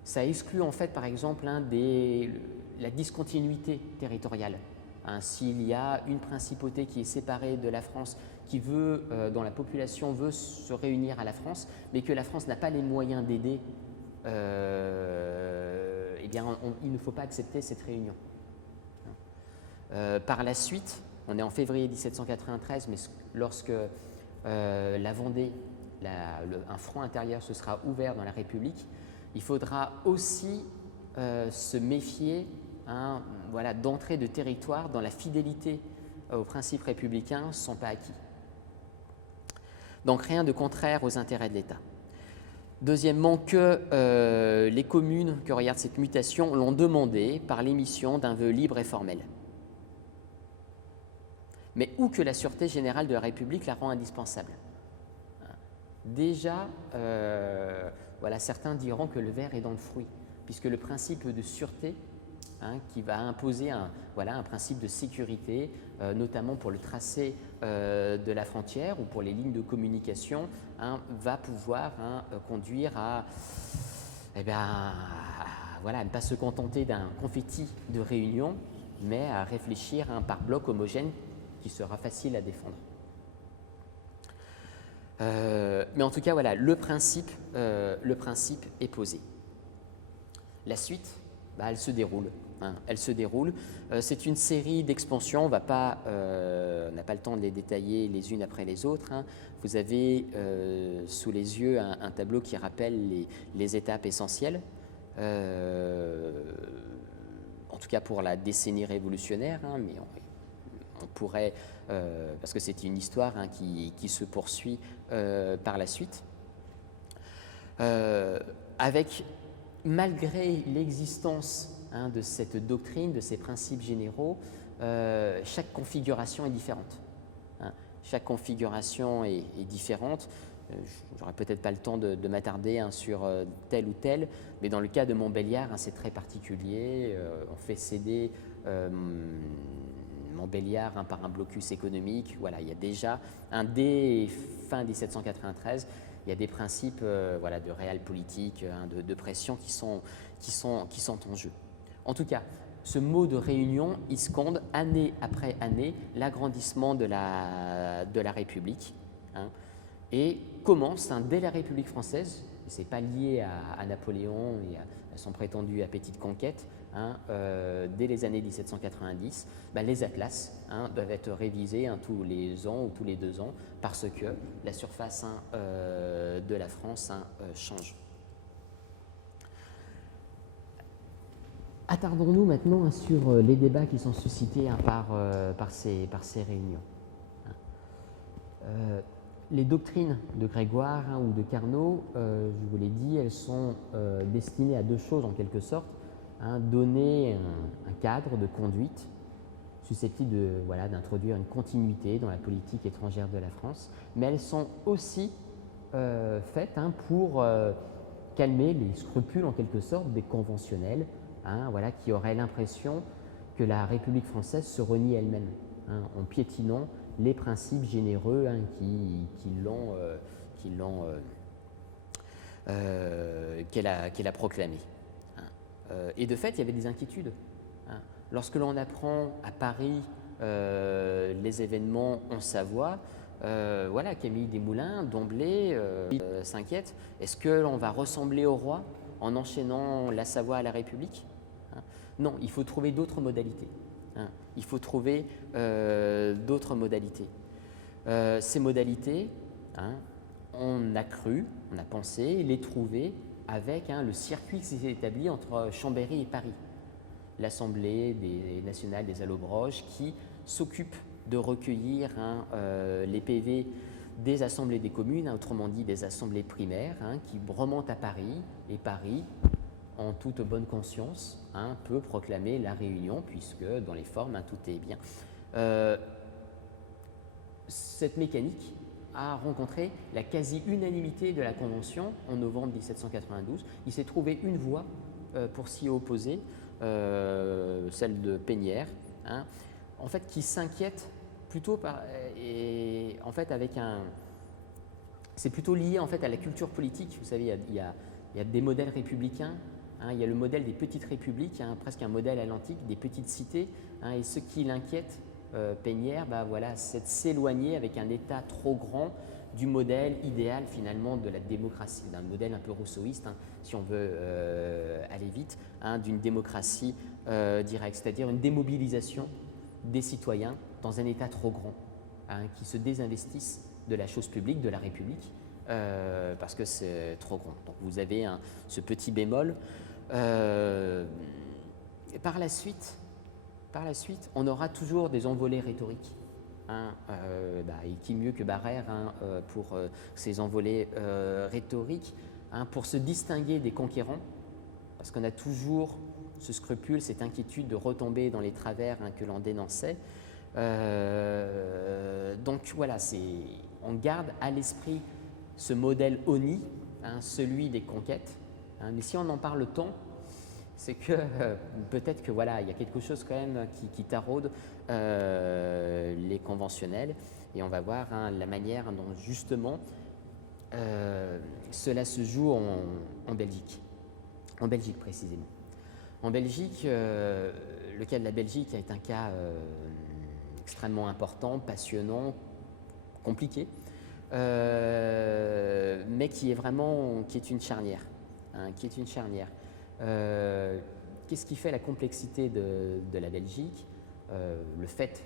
Ça exclut en fait, par exemple, la discontinuité territoriale. S'il y a une principauté qui est séparée de la France, dont la population veut se réunir à la France, mais que la France n'a pas les moyens d'aider, eh bien, il ne faut pas accepter cette réunion. Par la suite, on est en février 1793, mais lorsque la Vendée, un front intérieur se sera ouvert dans la République, il faudra aussi se méfier, hein, voilà, d'entrée de territoire dans la fidélité aux principes républicains ne sont pas acquis. Donc rien de contraire aux intérêts de l'État. Deuxièmement, que les communes qui regardent cette mutation l'ont demandé par l'émission d'un vœu libre et formel. Mais ou que la sûreté générale de la République la rend indispensable. Déjà, voilà, certains diront que le ver est dans le fruit, puisque le principe de sûreté, hein, qui va imposer un principe de sécurité, notamment pour le tracé de la frontière ou pour les lignes de communication, hein, va pouvoir, hein, conduire à ne pas se contenter d'un confetti de réunion, mais à réfléchir, hein, par bloc homogène qui sera facile à défendre. Mais en tout cas, voilà, le principe est posé. La suite, elle se déroule. hein, elle se déroule. C'est une série d'expansions, on n'a pas le temps de les détailler les unes après les autres, hein. Vous avez sous les yeux un tableau qui rappelle les étapes essentielles, en tout cas pour la décennie révolutionnaire, hein, mais on pourrait, parce que c'est une histoire, hein, qui se poursuit par la suite, avec, malgré l'existence, hein, de cette doctrine, de ces principes généraux, chaque configuration est différente, hein. Chaque configuration est différente. J'aurai peut-être pas le temps de m'attarder, hein, sur tel ou tel, mais dans le cas de Montbéliard, hein, c'est très particulier. On fait céder Montbéliard, hein, par un blocus économique. Voilà, il y a déjà, dès fin 1793, il y a des principes, voilà, de réel politique, hein, de pression qui sont en jeu. En tout cas, ce mot de réunion, il scande année après année l'agrandissement de la République, hein, et commence, hein, dès la République française. Ce n'est pas lié à Napoléon et à son prétendu appétit de conquête, hein, dès les années 1790, les atlas, hein, doivent être révisés, hein, tous les ans ou tous les 2 ans, parce que la surface, hein, de la France, hein, change. Attardons-nous maintenant, hein, sur les débats qui sont suscités, hein, par ces réunions. Les doctrines de Grégoire, hein, ou de Carnot, je vous l'ai dit, elles sont destinées à 2 choses en quelque sorte, hein, donner un cadre de conduite susceptible voilà, d'introduire une continuité dans la politique étrangère de la France, mais elles sont aussi faites, hein, pour calmer les scrupules en quelque sorte des conventionnels, hein, voilà, qui auraient l'impression que la République française se renie elle-même, hein, en piétinant les principes généreux, hein, qu'elle a proclamés, hein. Et de fait, il y avait des inquiétudes, hein. Lorsque l'on apprend à Paris les événements en Savoie, voilà, Camille Desmoulins, d'emblée, s'inquiète. Est-ce que l'on va ressembler au roi en enchaînant la Savoie à la République, hein? Non, il faut trouver d'autres modalités, hein. Il faut trouver d'autres modalités. Ces modalités, hein, on a cru, on a pensé les trouver avec, hein, le circuit qui s'est établi entre Chambéry et Paris. L'Assemblée nationale des Allobroges qui s'occupe de recueillir, hein, les PV des assemblées des communes, hein, autrement dit des assemblées primaires, hein, qui remontent à Paris, et Paris, en toute bonne conscience, hein, peut proclamer la réunion, puisque dans les formes, hein, tout est bien. Cette mécanique a rencontré la quasi-unanimité de la Convention en novembre 1792. Il s'est trouvé une voix pour s'y opposer, celle de Pénière, hein, en fait, qui s'inquiète plutôt et en fait avec c'est plutôt lié en fait à la culture politique. Vous savez, il y a des modèles républicains, hein, il y a le modèle des petites républiques, hein, presque un modèle à l'antique, des petites cités, hein, et ce qui l'inquiète, Pénière, voilà, c'est de s'éloigner avec un État trop grand du modèle idéal finalement de la démocratie, d'un modèle un peu rousseauiste, hein, si on veut aller vite, hein, d'une démocratie directe, c'est-à-dire une démobilisation des citoyens dans un État trop grand, hein, qui se désinvestissent de la chose publique, de la République, parce que c'est trop grand. Donc vous avez ce petit bémol. Par la suite, on aura toujours des envolées rhétoriques, hein, et qui mieux que Barrère, hein, pour ces envolées rhétoriques, hein, pour se distinguer des conquérants, parce qu'on a toujours ce scrupule, cette inquiétude de retomber dans les travers, hein, que l'on dénonçait. Donc voilà, on garde à l'esprit ce modèle ONI, hein, celui des conquêtes, hein, mais si on en parle tant, c'est que peut-être que voilà, il y a quelque chose quand même qui taraude les conventionnels, et on va voir, hein, la manière dont justement cela se joue en Belgique précisément. En Belgique, le cas de la Belgique est un cas extrêmement important, passionnant, compliqué, mais qui est une charnière, hein, qu'est-ce qui fait la complexité de la Belgique? Le fait,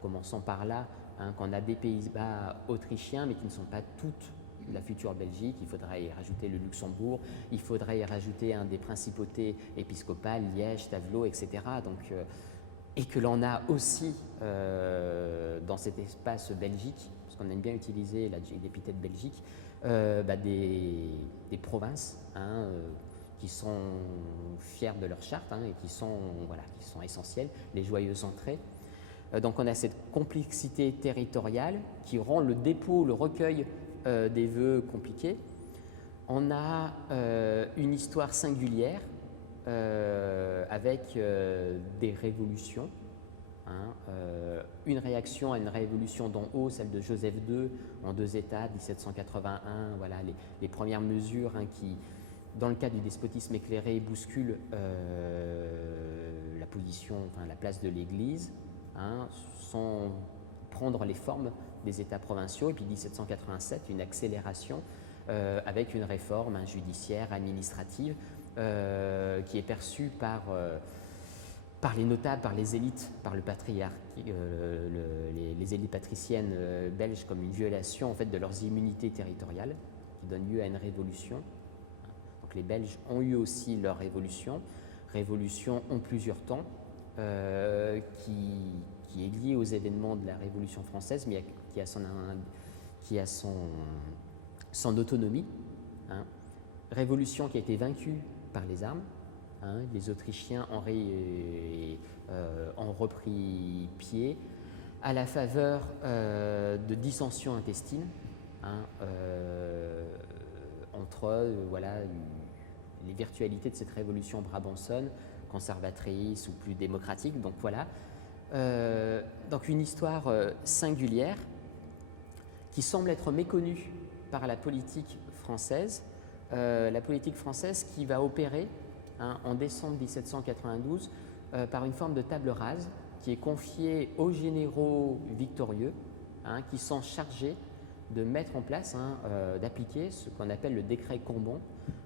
commençons par là, qu'on a des Pays-Bas autrichiens, mais qui ne sont pas toutes la future Belgique. Il faudrait y rajouter le Luxembourg, il faudrait y rajouter des principautés épiscopales, Liège, Stavelot, etc. Donc, et que l'on a aussi dans cet espace Belgique, parce qu'on aime bien utiliser l'épithète Belgique, des provinces qui sont fiers de leur charte et qui sont essentielles, les joyeuses entrées. Donc on a cette complexité territoriale qui rend le dépôt, le recueil des vœux compliqués. On a une histoire singulière avec des révolutions. Une réaction à une révolution d'en haut, celle de Joseph II en 2 États, 1781, voilà les premières mesures qui, dans le cas du despotisme éclairé, bousculent la position, la place de l'Église, sans prendre les formes des États provinciaux. Et puis 1787, une accélération avec une réforme judiciaire, administrative, qui est perçue par les notables, par les élites, par le patriarcat, les élites patriciennes belges comme une violation en fait de leurs immunités territoriales qui donne lieu à une révolution. Donc les Belges ont eu aussi leur révolution en plusieurs temps qui est liée aux événements de la Révolution française, mais qui a son autonomie. Révolution qui a été vaincue par les armes. Les Autrichiens ont repris pied à la faveur de dissensions intestines entre les virtualités de cette révolution brabançonne, conservatrice ou plus démocratique. Donc voilà, donc une histoire singulière qui semble être méconnue par la politique française qui va opérer en décembre 1792 par une forme de table rase qui est confiée aux généraux victorieux qui sont chargés de mettre en place, d'appliquer ce qu'on appelle le décret Combon,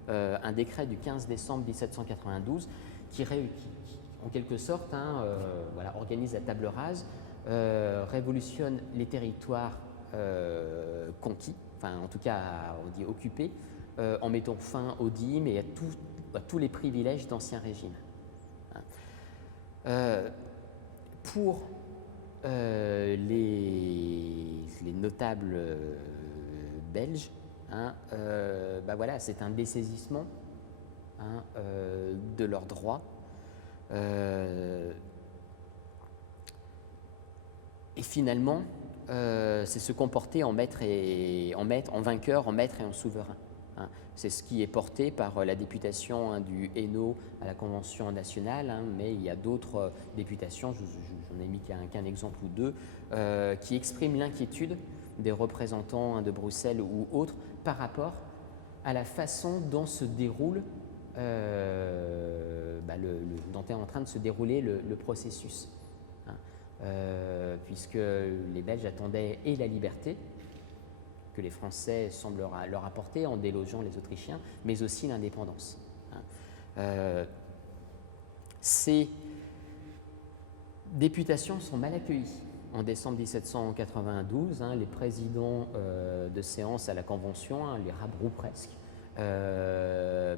un décret du 15 décembre 1792 qui en quelque sorte organise la table rase, révolutionne les territoires conquis, en tout cas on dit occupés, en mettant fin aux dîmes et à tous les privilèges d'Ancien Régime. Pour les notables belges, c'est un dessaisissement de leurs droits. Et finalement, c'est se comporter en vainqueur, en maître et en souverain. C'est ce qui est porté par la députation du Hainaut à la Convention nationale, mais il y a d'autres députations, j'en ai mis qu'un exemple ou deux, qui expriment l'inquiétude des représentants de Bruxelles ou autres par rapport à la façon dont se déroule, dont est en train de se dérouler le processus. Puisque les Belges attendaient et la liberté, que les Français semblent leur apporter en délogeant les Autrichiens, mais aussi l'indépendance. Ces députations sont mal accueillies. En décembre 1792, les présidents de séance à la Convention les rabrouent presque,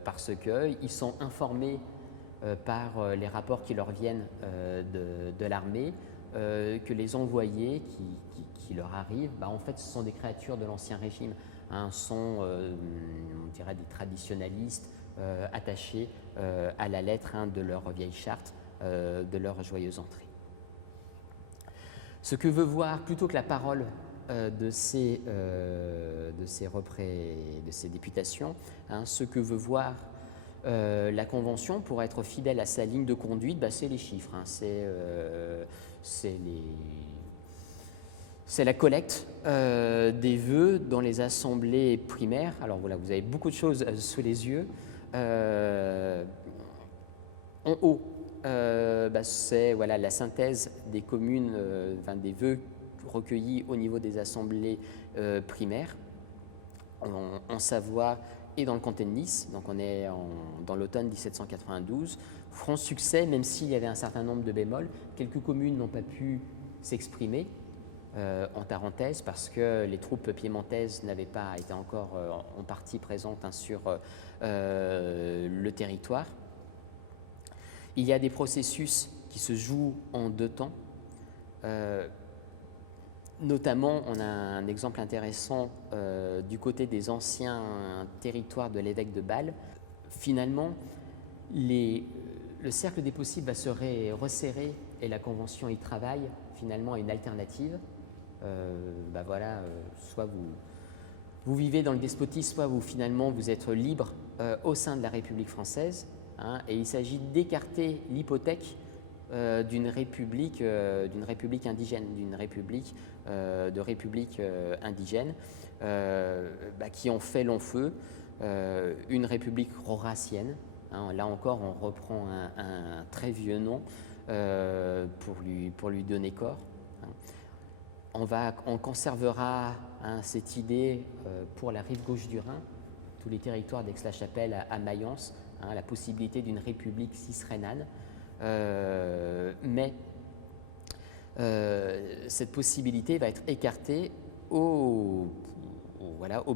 parce qu'ils sont informés par les rapports qui leur viennent de l'armée, que les envoyés qui leur arrivent, en fait, ce sont des créatures de l'Ancien Régime, sont, on dirait, des traditionalistes attachés à la lettre de leur vieille charte, de leur joyeuse entrée. Ce que veut voir, plutôt que la parole de ces députations, ce que veut voir la Convention pour être fidèle à sa ligne de conduite, c'est les chiffres, c'est la collecte des vœux dans les assemblées primaires. Alors voilà, vous avez beaucoup de choses sous les yeux. En haut, c'est la synthèse des communes, des vœux recueillis au niveau des assemblées primaires en Savoie et dans le comté de Nice, donc on est dans l'automne 1792, franc succès, même s'il y avait un certain nombre de bémols. Quelques communes n'ont pas pu s'exprimer, en Tarentaise, parce que les troupes piémontaises n'avaient pas été encore en partie présentes sur le territoire. Il y a des processus qui se jouent en deux temps. Notamment, on a un exemple intéressant du côté des anciens territoires de l'évêque de Bâle. Finalement, le cercle des possibles va se resserrer et la Convention y travaille finalement à une alternative. Soit vous vivez dans le despotisme, soit finalement vous êtes libre au sein de la République française, hein, et il s'agit d'écarter l'hypothèque d'une république indigène, d'une république indigène qui ont fait long feu, une république roracienne. Hein, là encore, on reprend un très vieux nom pour lui donner corps. Hein. On conservera cette idée pour la rive gauche du Rhin, tous les territoires d'Aix-la-Chapelle à Mayence, hein, la possibilité d'une république cisrhénane. Mais cette possibilité va être écartée au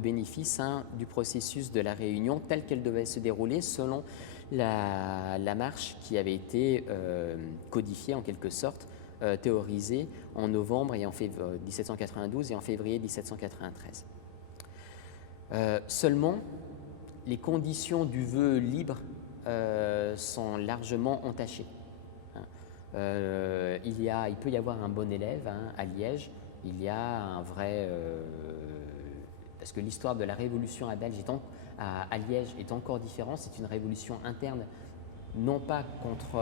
bénéfice du processus de la Réunion tel qu'elle devait se dérouler selon la marche qui avait été codifiée en quelque sorte, théorisée en novembre 1792 et en février 1793. Seulement, les conditions du vœu libre sont largement entachées. Il peut y avoir un bon élève à Liège, il y a un vrai... parce que l'histoire de la révolution à Liège est encore différente, c'est une révolution interne, non pas contre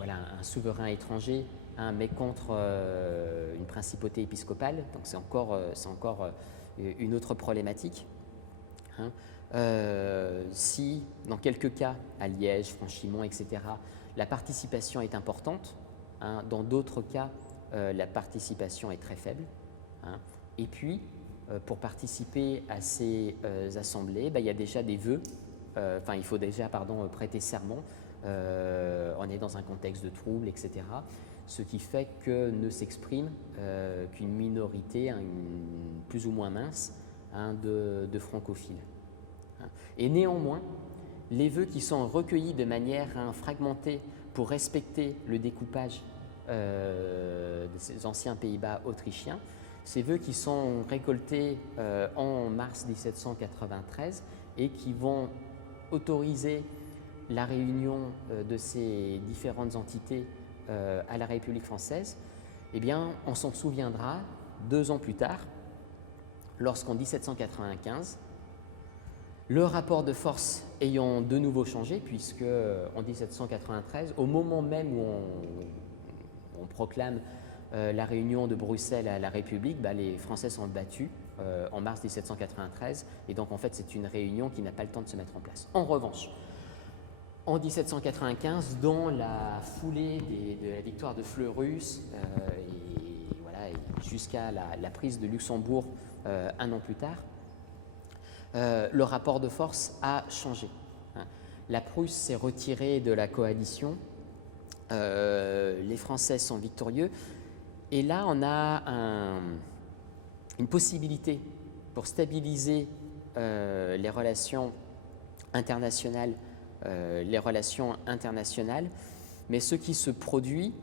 un souverain étranger, mais contre une principauté épiscopale, donc c'est encore une autre problématique. Hein. Si, dans quelques cas, à Liège, Franchimont, etc., la participation est importante, hein, dans d'autres cas, la participation est très faible. Hein. Et puis, pour participer à ces assemblées, il y a déjà des vœux, il faut déjà prêter serment, on est dans un contexte de trouble, etc., ce qui fait que ne s'exprime qu'une minorité, plus ou moins mince, de francophiles. Et néanmoins, les vœux qui sont recueillis de manière fragmentée pour respecter le découpage de ces anciens Pays-Bas autrichiens, ces vœux qui sont récoltés en mars 1793 et qui vont autoriser la réunion de ces différentes entités à la République française, eh bien, on s'en souviendra 2 ans plus tard, lorsqu'en 1795, le rapport de force ayant de nouveau changé, puisque en 1793, au moment même où on proclame la réunion de Bruxelles à la République, les Français sont battus en mars 1793, et donc en fait c'est une réunion qui n'a pas le temps de se mettre en place. En revanche, en 1795, dans la foulée de la victoire de Fleurus et jusqu'à la prise de Luxembourg 1 an plus tard, le rapport de force a changé. La Prusse s'est retirée de la coalition, les Français sont victorieux, et là on a une possibilité pour stabiliser les relations internationales, mais ce qui se produit,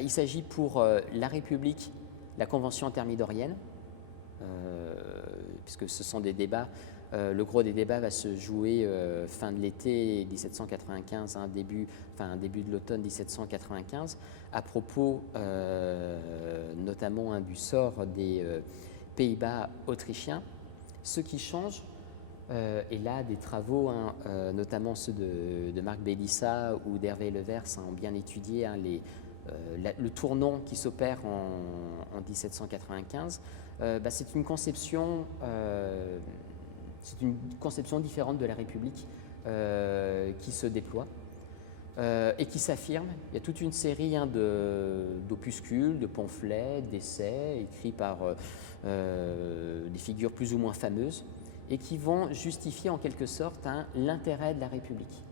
il s'agit pour la République, la Convention intermidorienne, puisque ce sont des débats, le gros des débats va se jouer fin de l'été 1795, début de l'automne 1795, à propos notamment du sort des Pays-Bas autrichiens. Ce qui change, et là des travaux, notamment ceux de Marc Bélissa ou d'Hervé Levers, ont bien étudié le tournant qui s'opère en 1795. C'est une conception différente de la République qui se déploie. et qui s'affirme. Il y a toute une série d'opuscules, de pamphlets, d'essais écrits par des figures plus ou moins fameuses et qui vont justifier en quelque sorte l'intérêt de la République.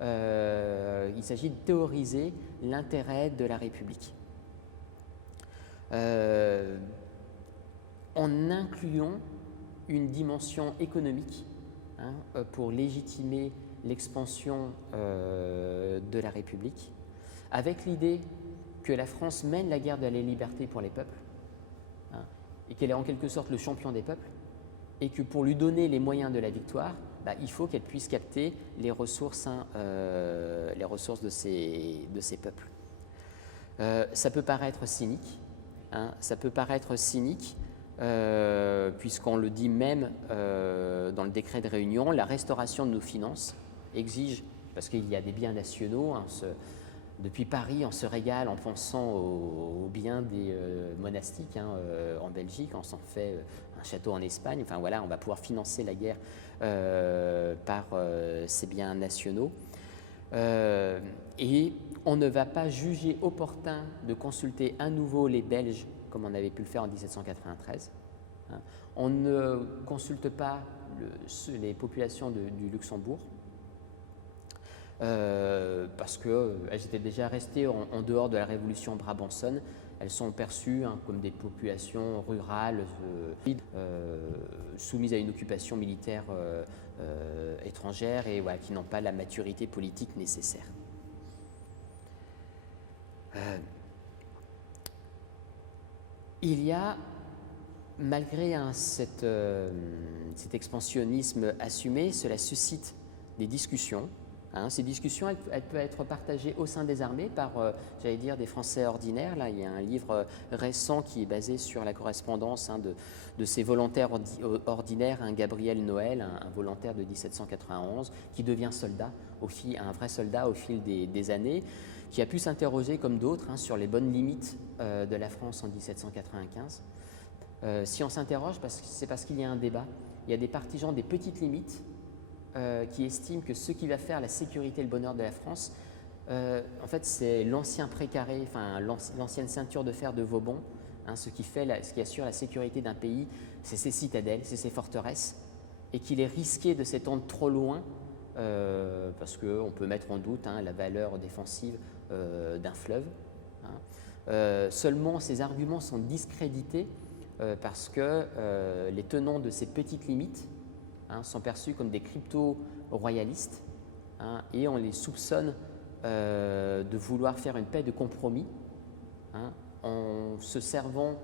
Il s'agit de théoriser l'intérêt de la République. En incluant une dimension économique pour légitimer l'expansion de la République, avec l'idée que la France mène la guerre de la liberté pour les peuples, et qu'elle est en quelque sorte le champion des peuples, et que pour lui donner les moyens de la victoire, il faut qu'elle puisse capter les ressources de ces peuples. Ça peut paraître cynique, puisqu'on le dit même dans le décret de réunion, la restauration de nos finances exige, parce qu'il y a des biens nationaux, depuis Paris, on se régale en pensant aux biens des monastiques en Belgique, on s'en fait un château en Espagne, enfin voilà, on va pouvoir financer la guerre par ces biens nationaux. Et on ne va pas juger opportun de consulter à nouveau les Belges, comme on avait pu le faire en 1793. On ne consulte pas les populations du Luxembourg, parce qu'elles étaient déjà restées en dehors de la révolution brabançonne. Elles sont perçues comme des populations rurales soumises à une occupation militaire étrangère et voilà, qui n'ont pas la maturité politique nécessaire. Il y a, malgré cet expansionnisme assumé, cela suscite des discussions. Ces discussions, elles peuvent être partagées au sein des armées par, j'allais dire, des Français ordinaires. Là, il y a un livre récent qui est basé sur la correspondance de ces volontaires ordinaires, Gabriel Noël, un volontaire de 1791, qui devient soldat, un vrai soldat au fil des années, qui a pu s'interroger, comme d'autres, sur les bonnes limites de la France en 1795. Si on s'interroge, c'est parce qu'il y a un débat. Il y a des partisans des petites limites qui estiment que ce qui va faire la sécurité et le bonheur de la France, en fait, c'est l'ancien précaré, enfin l'ancienne ceinture de fer de Vauban. Ce qui assure la sécurité d'un pays, c'est ses citadelles, c'est ses forteresses, et qu'il est risqué de s'étendre trop loin, parce qu'on peut mettre en doute la valeur défensive d'un fleuve. Seulement, ces arguments sont discrédités parce que les tenants de ces petites limites sont perçus comme des crypto-royalistes et on les soupçonne de vouloir faire une paix de compromis en se servant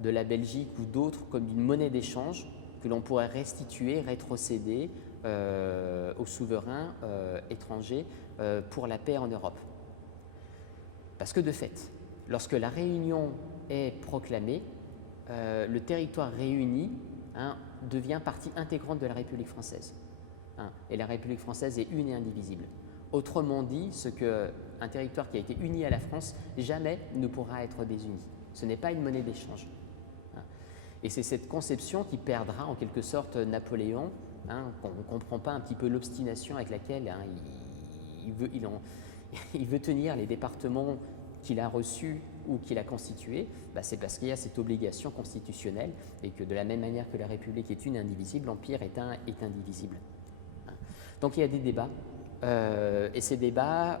de la Belgique ou d'autres comme d'une monnaie d'échange que l'on pourrait restituer, rétrocéder aux souverains étrangers pour la paix en Europe. Parce que de fait, lorsque la Réunion est proclamée, le territoire réuni devient partie intégrante de la République française. Et la République française est une et indivisible. Autrement dit, un territoire qui a été uni à la France jamais ne pourra être désuni. Ce n'est pas une monnaie d'échange. Et c'est cette conception qui perdra en quelque sorte Napoléon. On ne comprend pas un petit peu l'obstination avec laquelle il veut tenir les départements qu'il a reçus ou qu'il a constitués. C'est parce qu'il y a cette obligation constitutionnelle et que de la même manière que la République est une et indivisible, l'Empire est indivisible. Donc il y a des débats et ces débats,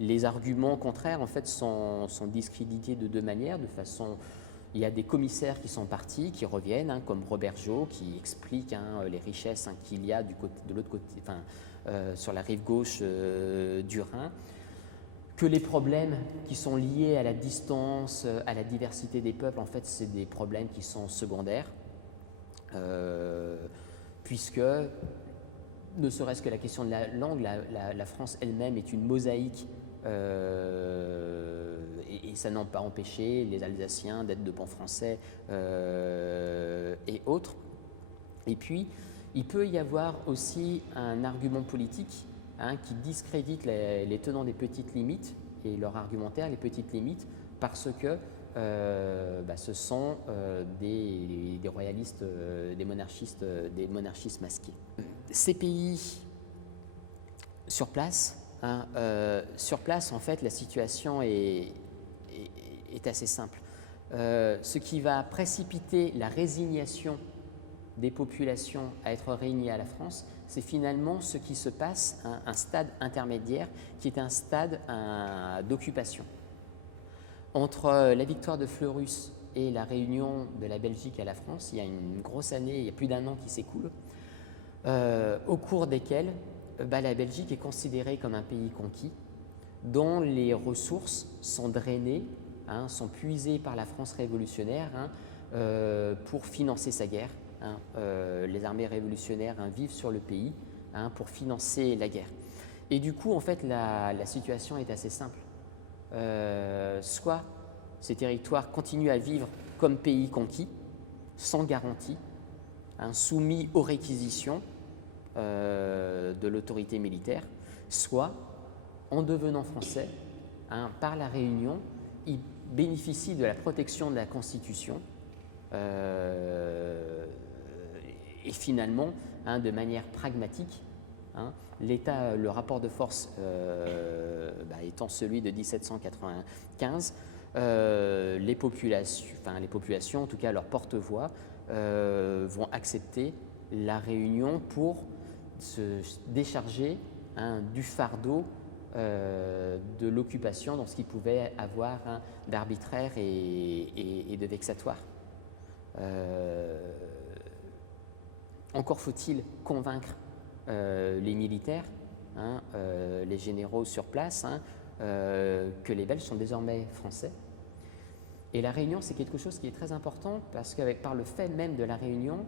les arguments contraires en fait sont discrédités de deux manières. Il y a des commissaires qui sont partis, qui reviennent, comme Robergeot, qui explique les richesses qu'il y a de l'autre côté, sur la rive gauche du Rhin, que les problèmes qui sont liés à la distance, à la diversité des peuples, en fait, c'est des problèmes qui sont secondaires, puisque, ne serait-ce que la question de la langue, la France elle-même est une mosaïque, et ça n'a pas empêché les Alsaciens d'être de bons Français et autres. Et puis, il peut y avoir aussi un argument politique qui discrédite les tenants des petites limites et leur argumentaire, les petites limites, parce que ce sont des royalistes, des monarchistes masqués. Ces pays Sur place, en fait, la situation est assez simple. Ce qui va précipiter la résignation des populations à être réunies à la France, c'est finalement ce qui se passe à un stade intermédiaire qui est un stade d'occupation. Entre la victoire de Fleurus et la réunion de la Belgique à la France, il y a une grosse année, il y a plus d'1 an qui s'écoule, au cours desquels la Belgique est considérée comme un pays conquis, dont les ressources sont drainées, sont puisées par la France révolutionnaire pour financer sa guerre. Les armées révolutionnaires vivent sur le pays pour financer la guerre. Et du coup, en fait, la situation est assez simple. Soit ces territoires continuent à vivre comme pays conquis, sans garantie, soumis aux réquisitions de l'autorité militaire, soit, en devenant français, par la Réunion, ils bénéficient de la protection de la Constitution et finalement, de manière pragmatique, l'État, le rapport de force étant celui de 1795, les populations, en tout cas leurs porte-voix, vont accepter la Réunion pour se décharger du fardeau de l'occupation dans ce qu'il pouvait avoir d'arbitraire et de vexatoire. Encore faut-il convaincre les militaires, les généraux sur place, que les Belges sont désormais français. Et la Réunion, c'est quelque chose qui est très important parce que par le fait même de la Réunion,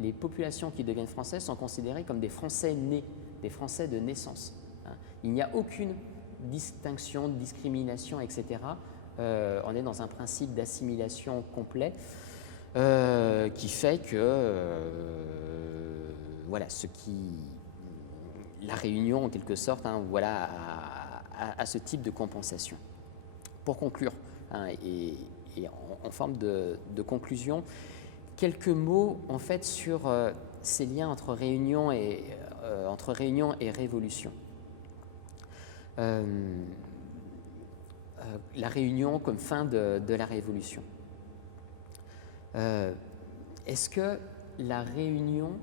les populations qui deviennent françaises sont considérées comme des Français nés, des Français de naissance. Il n'y a aucune distinction, discrimination, etc. On est dans un principe d'assimilation complet qui fait que la Réunion, en quelque sorte, a ce type de compensation. Pour conclure, et en forme de conclusion, quelques mots en fait sur ces liens entre Réunion et Révolution. La Réunion comme fin de la Révolution. Est-ce que la Réunion,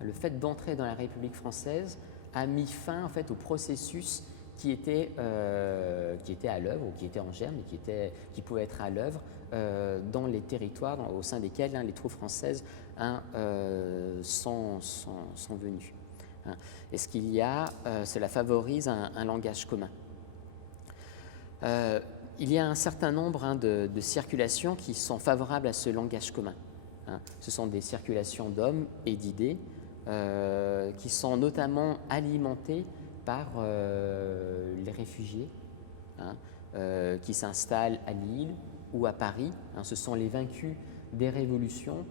le fait d'entrer dans la République française, a mis fin en fait au processus qui était à l'œuvre, ou qui était en germe, et qui pouvait être à l'œuvre dans les territoires au sein desquels les troupes françaises sont venues. Est-ce qu'il y a, cela favorise un langage commun. Il y a un certain nombre de circulations qui sont favorables à ce langage commun. Ce sont des circulations d'hommes et d'idées qui sont notamment alimentées par les réfugiés qui s'installent à Lille ou à Paris. Ce sont les vaincus des révolutions.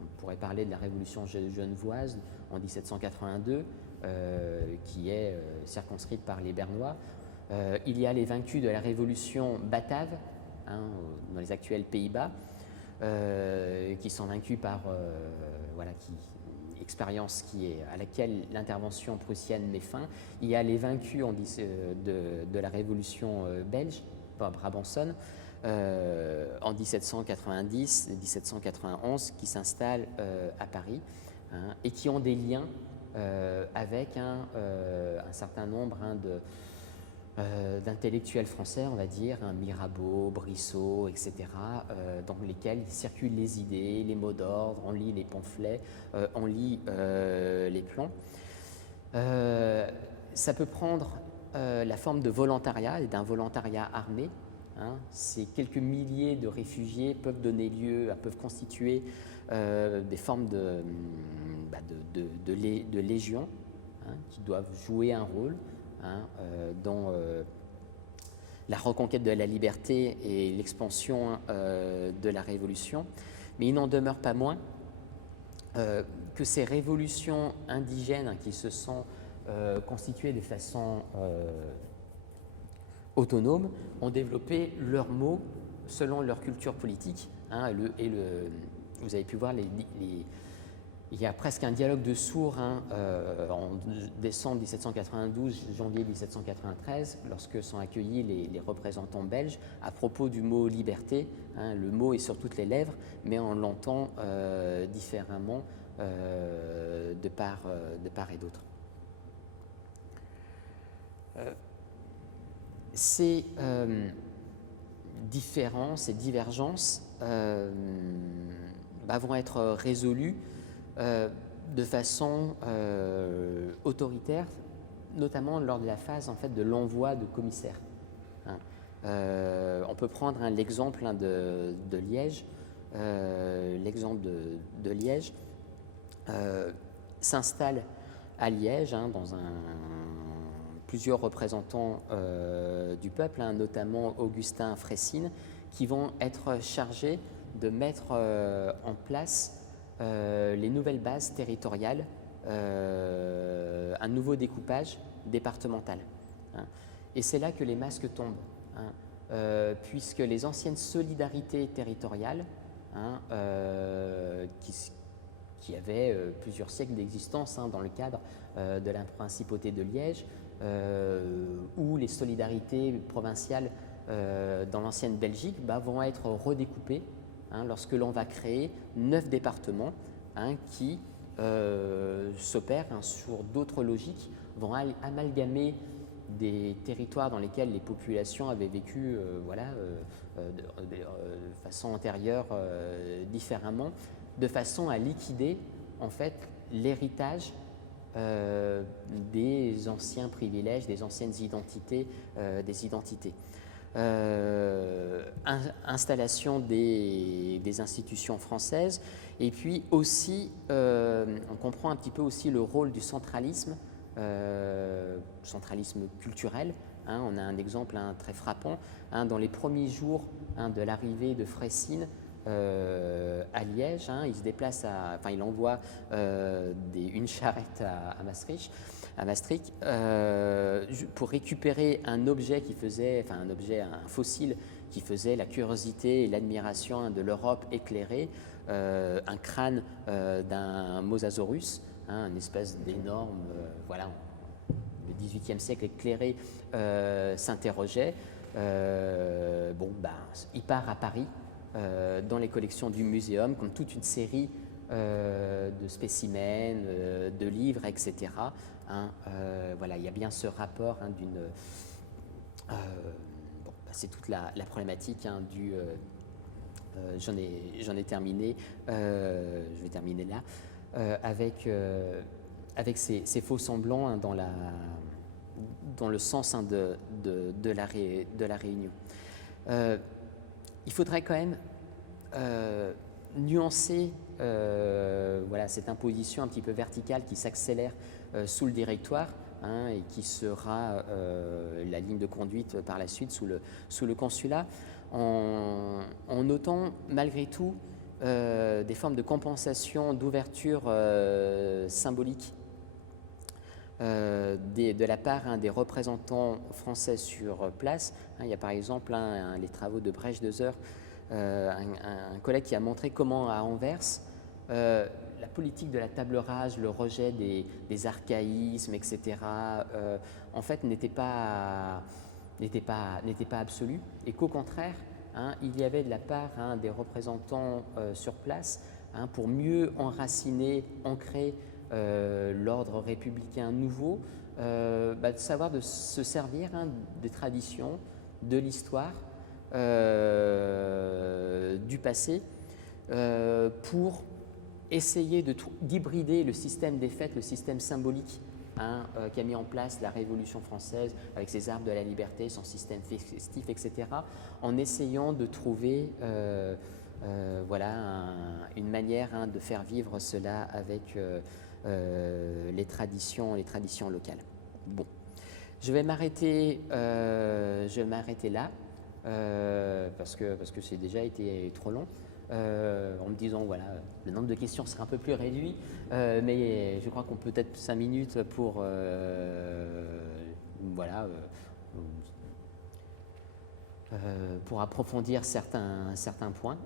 On pourrait parler de la révolution genevoise en 1782, qui est circonscrite par les Bernois. Il y a les vaincus de la révolution batave, dans les actuels Pays-Bas, qui sont vaincus par expérience à laquelle l'intervention prussienne met fin. Il y a les vaincus de la révolution belge, brabançonne, en 1790-1791, qui s'installent à Paris et qui ont des liens avec un certain nombre d'intellectuels français, on va dire, Mirabeau, Brissot, etc., dans lesquels circulent les idées, les mots d'ordre, on lit les pamphlets, on lit les plans. Ça peut prendre la forme de volontariat et d'un volontariat armé. Ces quelques milliers de réfugiés peuvent constituer des formes de légions qui doivent jouer un rôle dans la reconquête de la liberté et l'expansion de la révolution. Mais il n'en demeure pas moins que ces révolutions indigènes qui se sont constituées de façon autonome ont développé leurs mots selon leur culture politique. Vous avez pu voir il y a presque un dialogue de sourds en décembre 1792, janvier 1793, lorsque sont accueillis les représentants belges à propos du mot liberté. Le mot est sur toutes les lèvres, mais on l'entend différemment de part et d'autre. Ces différences, ces divergences vont être résolues de façon autoritaire, notamment lors de la phase en fait, de l'envoi de commissaires. On peut prendre l'exemple de Liège. L'exemple de Liège s'installe à Liège dans plusieurs représentants du peuple, notamment Augustin Freycinet, qui vont être chargés de mettre en place les nouvelles bases territoriales, un nouveau découpage départemental. Et c'est là que les masques tombent, puisque les anciennes solidarités territoriales, qui avaient plusieurs siècles d'existence dans le cadre de la principauté de Liège, ou les solidarités provinciales dans l'ancienne Belgique vont être redécoupées lorsque l'on va créer 9 départements qui s'opèrent sur d'autres logiques, vont amalgamer des territoires dans lesquels les populations avaient vécu de façon antérieure différemment, de façon à liquider en fait l'héritage des anciens privilèges, des anciennes identités, installation des institutions françaises, et puis aussi on comprend un petit peu aussi le rôle du centralisme culturel. On a un exemple très frappant dans les premiers jours de l'arrivée de Freycinet à Liège. Il se déplace il envoie une charrette à Maastricht pour récupérer un objet un fossile qui faisait la curiosité et l'admiration de l'Europe éclairée, un crâne d'un Mosasaurus, une espèce d'énorme, le XVIIIe siècle éclairé s'interrogeait. Il part à Paris dans les collections du muséum, comme toute une série de spécimens, de livres, etc. Il y a bien ce rapport c'est toute la problématique du... j'en ai terminé, je vais terminer là, avec ces faux semblants dans le sens de la réunion. Il faudrait quand même nuancer cette imposition un petit peu verticale qui s'accélère sous le directoire et qui sera la ligne de conduite par la suite sous le consulat, en notant malgré tout des formes de compensation, d'ouverture symbolique de la part des représentants français sur place. Il y a par exemple les travaux de Brecht-Deser, un collègue qui a montré comment à Anvers, la politique de la table rase, le rejet des archaïsmes, etc., en fait n'était pas absolu, et qu'au contraire, il y avait de la part des représentants sur place pour mieux enraciner, ancrer l'ordre républicain nouveau, de savoir de se servir des traditions, de l'histoire, du passé, pour essayer d'hybrider le système des fêtes, le système symbolique qu'a mis en place la Révolution française avec ses arbres de la liberté, son système festif, etc., en essayant de trouver une manière de faire vivre cela avec les traditions locales. Bon, je vais m'arrêter là parce que c'est déjà été trop long. En me disant le nombre de questions sera un peu plus réduit, mais je crois qu'on peut peut-être 5 minutes pour approfondir certains points.